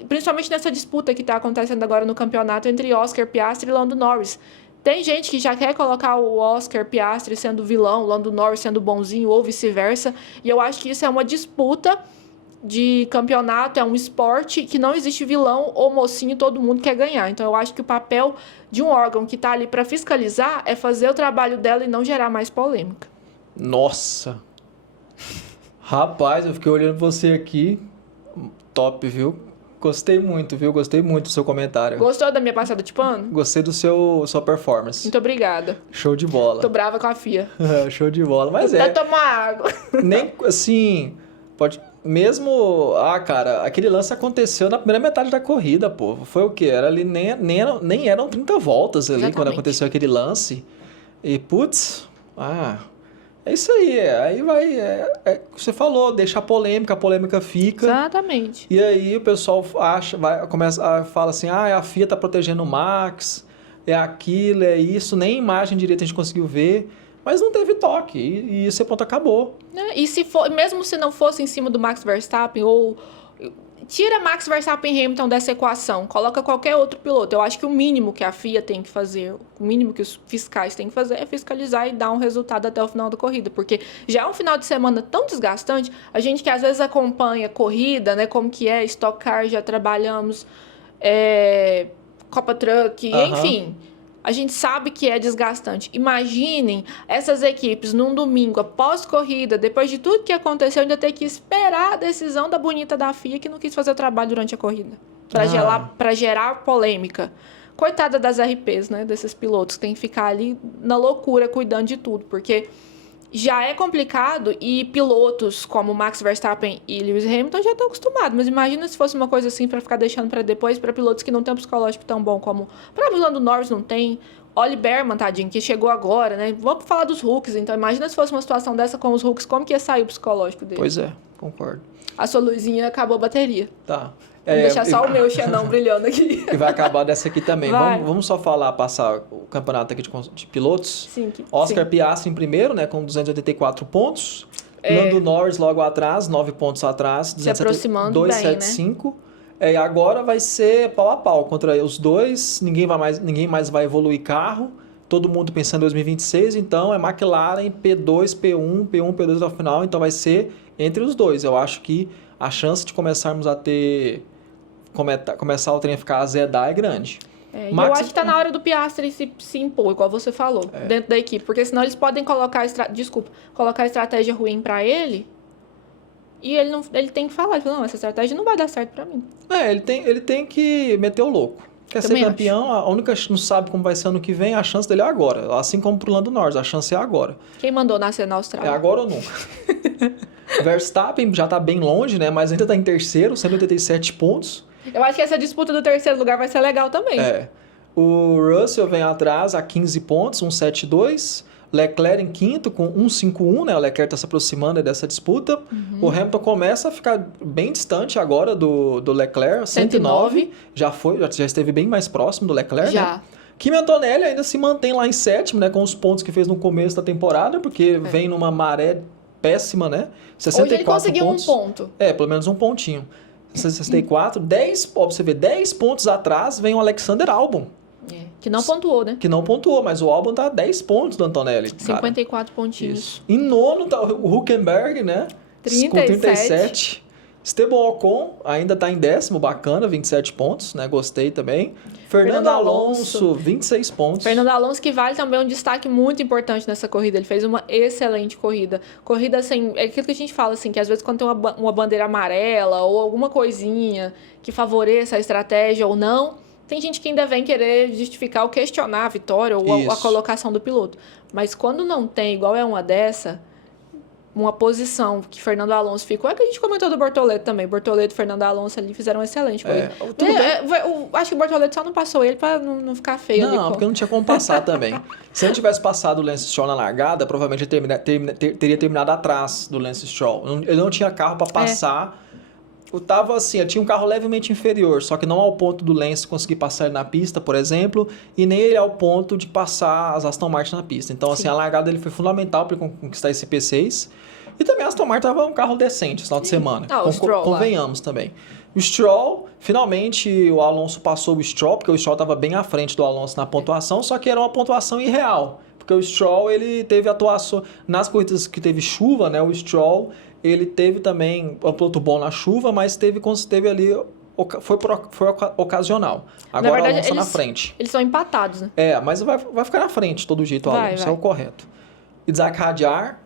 principalmente nessa disputa que tá acontecendo agora no campeonato entre Oscar Piastri e Lando Norris. Tem gente que já quer colocar o Oscar Piastri sendo vilão, o Lando Norris sendo bonzinho ou vice-versa, e eu acho que isso é uma disputa de campeonato, é um esporte que não existe vilão ou mocinho, todo mundo quer ganhar. Então eu acho que o papel de um órgão que está ali para fiscalizar é fazer o trabalho dela e não gerar mais polêmica. Nossa! Rapaz, eu fiquei olhando você aqui, top, viu? Gostei muito, viu? Gostei muito do seu comentário. Gostou da minha passada de pano? Gostei do sua performance. Muito obrigada. Show de bola. Tô brava com a FIA. Show de bola, mas Até tomar água. Nem, assim, pode... Mesmo... cara, aquele lance aconteceu na primeira metade da corrida, pô. Foi o quê? Era ali, nem eram 30 voltas ali. Exatamente. Quando aconteceu aquele lance. E, putz... É isso aí. Aí vai... você falou, deixa a polêmica fica. Exatamente. E aí o pessoal fala assim, a FIA tá protegendo o Max, é aquilo, é isso, nem imagem direita a gente conseguiu ver. Mas não teve toque, e esse ponto acabou. E mesmo se não fosse em cima do Max Verstappen, ou tira Max Verstappen e Hamilton dessa equação, coloca qualquer outro piloto. Eu acho que o mínimo que a FIA tem que fazer, o mínimo que os fiscais têm que fazer é fiscalizar e dar um resultado até o final da corrida, porque já é um final de semana tão desgastante, a gente que às vezes acompanha corrida, né, como que é, Stock Car, já trabalhamos, Copa Truck, enfim... A gente sabe que é desgastante. Imaginem essas equipes num domingo, após corrida, depois de tudo que aconteceu, ainda ter que esperar a decisão da bonita da FIA que não quis fazer o trabalho durante a corrida. Para gerar polêmica. Coitada das RPs, né? Desses pilotos que tem que ficar ali na loucura, cuidando de tudo. Porque já é complicado e pilotos como Max Verstappen e Lewis Hamilton já estão acostumados. Mas imagina se fosse uma coisa assim para ficar deixando para depois, para pilotos que não têm um psicológico tão bom como... Para mim, o Lando Norris não tem. Oli Berman, tadinho, que chegou agora, né? Vamos falar dos rookies, então imagina se fosse uma situação dessa com os rookies, como que ia sair o psicológico deles? Pois é, concordo. A sua luzinha acabou a bateria. Tá. Vou deixar só o meu Xenon brilhando aqui. E vai acabar dessa aqui também. Vai. Vamos só passar o campeonato aqui de pilotos. Sim. Oscar Piastri em primeiro, né, com 284 pontos. É. Lando Norris logo atrás, 9 pontos atrás. Se aproximando 275. Bem, né? E agora vai ser pau a pau contra os dois. Ninguém mais vai evoluir carro. Todo mundo pensando em 2026. Então é McLaren, P2, P1, P2 até o final. Então vai ser entre os dois. Eu acho que a chance de começarmos a ter... começar o trem a ficar azedar é grande. Eu acho que tá na hora do Piastri se impor, igual você falou, dentro da equipe. Porque senão eles podem colocar estratégia ruim pra ele e ele tem que falar, não, essa estratégia não vai dar certo pra mim. Ele tem que meter o louco. Quer ser campeão, a única não sabe como vai ser ano que vem, a chance dele é agora. Assim como pro Lando Norris, a chance é agora. Quem mandou nascer na Austrália? É agora ou nunca. Verstappen já tá bem longe, né? Mas ainda tá em terceiro, 187 pontos. Eu acho que essa disputa do terceiro lugar vai ser legal também. O Russell vem atrás a 15 pontos, 172. Leclerc em quinto com 151, né? O Leclerc tá se aproximando dessa disputa. O Hamilton começa a ficar bem distante agora do Leclerc, 109. Já esteve bem mais próximo do Leclerc, né? Kimi Antonelli ainda se mantém lá em sétimo, né? Com os pontos que fez no começo da temporada, porque vem numa maré péssima, né? 64 Hoje ele conseguiu pontos. um ponto. Pelo menos um pontinho. 64, 10, ó, pra você ver, 10 pontos atrás vem o Alexander Albon. Que não pontuou, né? Que não pontuou, mas o Albon tá a 10 pontos do Antonelli. 54 pontinhos. Isso. Em nono tá o Huckenberg, né? 37. Com 37. Esteban Ocon ainda tá em décimo, bacana, 27 pontos, né? Gostei também. Fernando Alonso, 26 pontos. Fernando Alonso, que vale também um destaque muito importante nessa corrida. Ele fez uma excelente corrida. Corrida assim, é aquilo que a gente fala assim, que às vezes quando tem uma bandeira amarela ou alguma coisinha que favoreça a estratégia ou não, tem gente que ainda vem querer justificar ou questionar a vitória ou a colocação do piloto. Mas quando não tem, igual é uma dessa, uma posição que Fernando Alonso ficou, é que a gente comentou do Bortoleto também. Bortoleto e Fernando Alonso ali fizeram uma excelente corrida. Acho que o Bortoleto só não passou ele pra não ficar feio. Não, porque não tinha como passar também. Se ele tivesse passado o Lance Stroll na largada, provavelmente ele teria terminado atrás do Lance Stroll. Ele não tinha carro para passar. Tava assim, ele tinha um carro levemente inferior, só que não ao ponto do Lance conseguir passar ele na pista, por exemplo, e nem ele ao ponto de passar as Aston Martin na pista. Então, assim, a largada dele foi fundamental para ele conquistar esse P6. E também a Aston Martin tava um carro decente esse final de semana. O Stroll, convenhamos também. O Stroll, finalmente o Alonso passou o Stroll, porque o Stroll estava bem à frente do Alonso na pontuação, só que era uma pontuação irreal. Porque o Stroll, ele teve atuação... Nas corridas que teve chuva, né, o Stroll... Ele teve também um piloto bom na chuva, mas teve ali... Foi ocasional. Agora o Alonso na frente. Eles são empatados, né? Mas vai ficar na frente de todo jeito o Alonso. Isso é o correto. Isaac Hadjar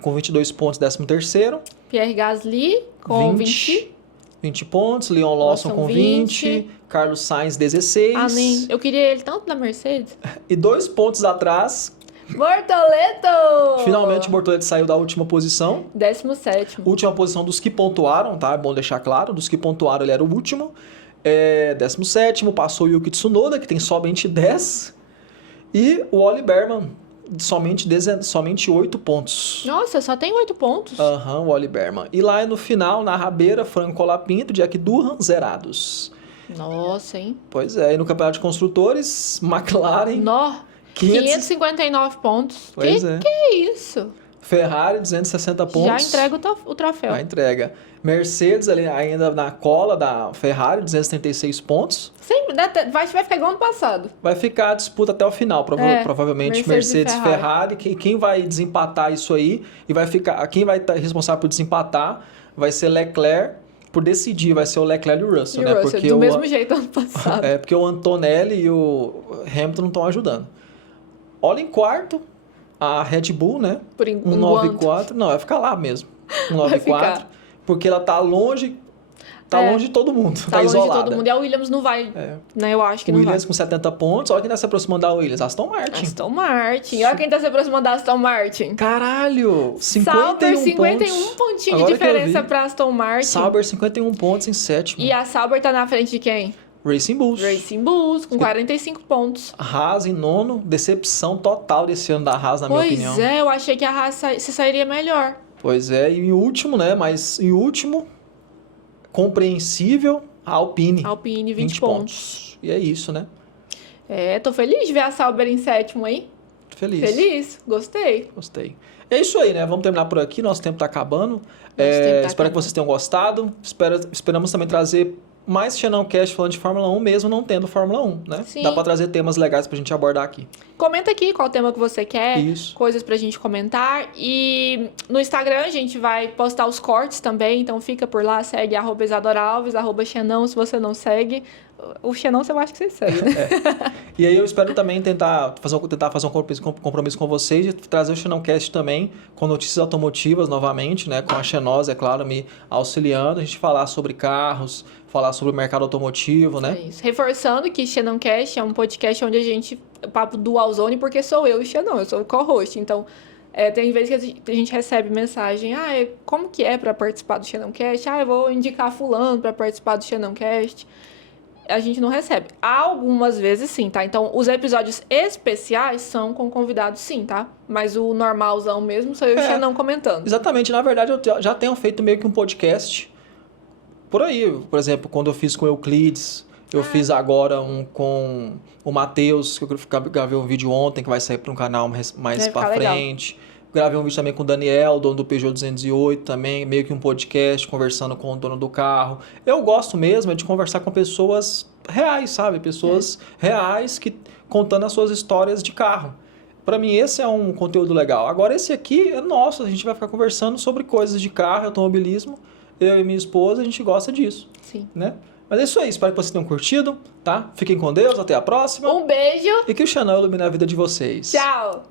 com 22 pontos, 13º. Pierre Gasly com 20 pontos. Leon Lawson com 20. Carlos Sainz, 16. Eu queria ele tanto na Mercedes. E 2 pontos atrás... Bortoleto! Finalmente o Bortoleto saiu da última posição. 17º. Última posição dos que pontuaram, tá? É bom deixar claro. Dos que pontuaram, ele era o último. 17º, passou o Yuki Tsunoda, que tem somente 10. E o Oli Berman, somente 8 pontos. Nossa, só tem 8 pontos? O Oli Berman. E lá no final, na rabeira, Franco Colapinto, Jack Durham, zerados. Nossa, hein? Pois é, e no Campeonato de Construtores, McLaren... 559 pontos. Pois que é isso? Ferrari, 260 pontos. Já entrega o troféu. Já entrega. Mercedes, ali ainda na cola da Ferrari, 236 pontos. Sempre, vai ficar igual ano passado. Vai ficar a disputa até o final, provavelmente Mercedes e Ferrari. Quem vai desempatar isso aí, e quem vai estar responsável por desempatar vai ser Leclerc. Por decidir, vai ser o Leclerc e o Russell, né? Porque do mesmo jeito ano passado. Porque o Antonelli e o Hamilton não estão ajudando. Olha em quarto, a Red Bull, né? Por 194. Não, vai ficar lá mesmo. 194. Porque ela tá longe. tá longe de todo mundo, tá longe isolada. de todo mundo. E a Williams não vai, né? Eu acho que não vai. Williams com 70 pontos, olha quem tá se aproximando da Williams, Aston Martin. Aston Martin. Olha quem tá se aproximando da Aston Martin. Caralho! 51 Sauber, 51 pontos. pontinhos de Agora diferença pra Aston Martin. Sauber, 51 pontos em sétimo. E a Sauber tá na frente de quem? Racing Bulls. Racing Bulls, com 45 pontos. Haas em nono, decepção total desse ano da Haas, na minha opinião. Pois é, eu achei que a Haas se sairia melhor. Pois é, e em último, né? Mas em último, compreensível, a Alpine. Alpine, 20 pontos. E é isso, né? Tô feliz de ver a Sauber em sétimo, hein? Feliz. Feliz, gostei. Gostei. É isso aí, né? Vamos terminar por aqui, nosso tempo tá acabando. Espero que vocês tenham gostado. Esperamos também trazer mais Xenão Cast falando de Fórmula 1, mesmo não tendo Fórmula 1, né? Sim. Dá pra trazer temas legais pra gente abordar aqui. Comenta aqui qual tema que você quer, Isso. coisas pra gente comentar. E no Instagram a gente vai postar os cortes também, então fica por lá, segue @IsadoraAlves, @Xenão, se você não segue. O Xenão eu acho que você segue, né? E aí eu espero também tentar fazer um compromisso com vocês de trazer o Xenão Cast também com notícias automotivas novamente, né? Com a Xenosa, é claro, me auxiliando. A gente falar sobre carros, falar sobre o mercado automotivo, né? É isso. Reforçando que Xenon Cast é um podcast onde papo dual zone, porque sou eu e o Xenon, eu sou o co-host. Então, tem vezes que a gente recebe mensagem, como que é para participar do Xenon Cast? Eu vou indicar fulano para participar do Xenon Cast. A gente não recebe. Algumas vezes sim, tá? Então, os episódios especiais são com convidados sim, tá? Mas o normalzão mesmo sou eu e o Xenon comentando. Exatamente. Na verdade, eu já tenho feito meio que um podcast por aí. Por exemplo, quando eu fiz com o Euclides, eu fiz agora um com o Matheus, que eu gravei um vídeo ontem, que vai sair para um canal mais pra frente. Legal. Gravei um vídeo também com o Daniel, dono do Peugeot 208 também, meio que um podcast, conversando com o dono do carro. Eu gosto mesmo de conversar com pessoas reais, sabe? Pessoas reais que contando as suas histórias de carro. Para mim, esse é um conteúdo legal. Agora, esse aqui é nosso, a gente vai ficar conversando sobre coisas de carro, automobilismo. Eu e minha esposa, a gente gosta disso. Sim. Né? Mas é isso aí, espero que vocês tenham curtido, tá? Fiquem com Deus, até a próxima. Um beijo. E que o Xenão ilumine a vida de vocês. Tchau.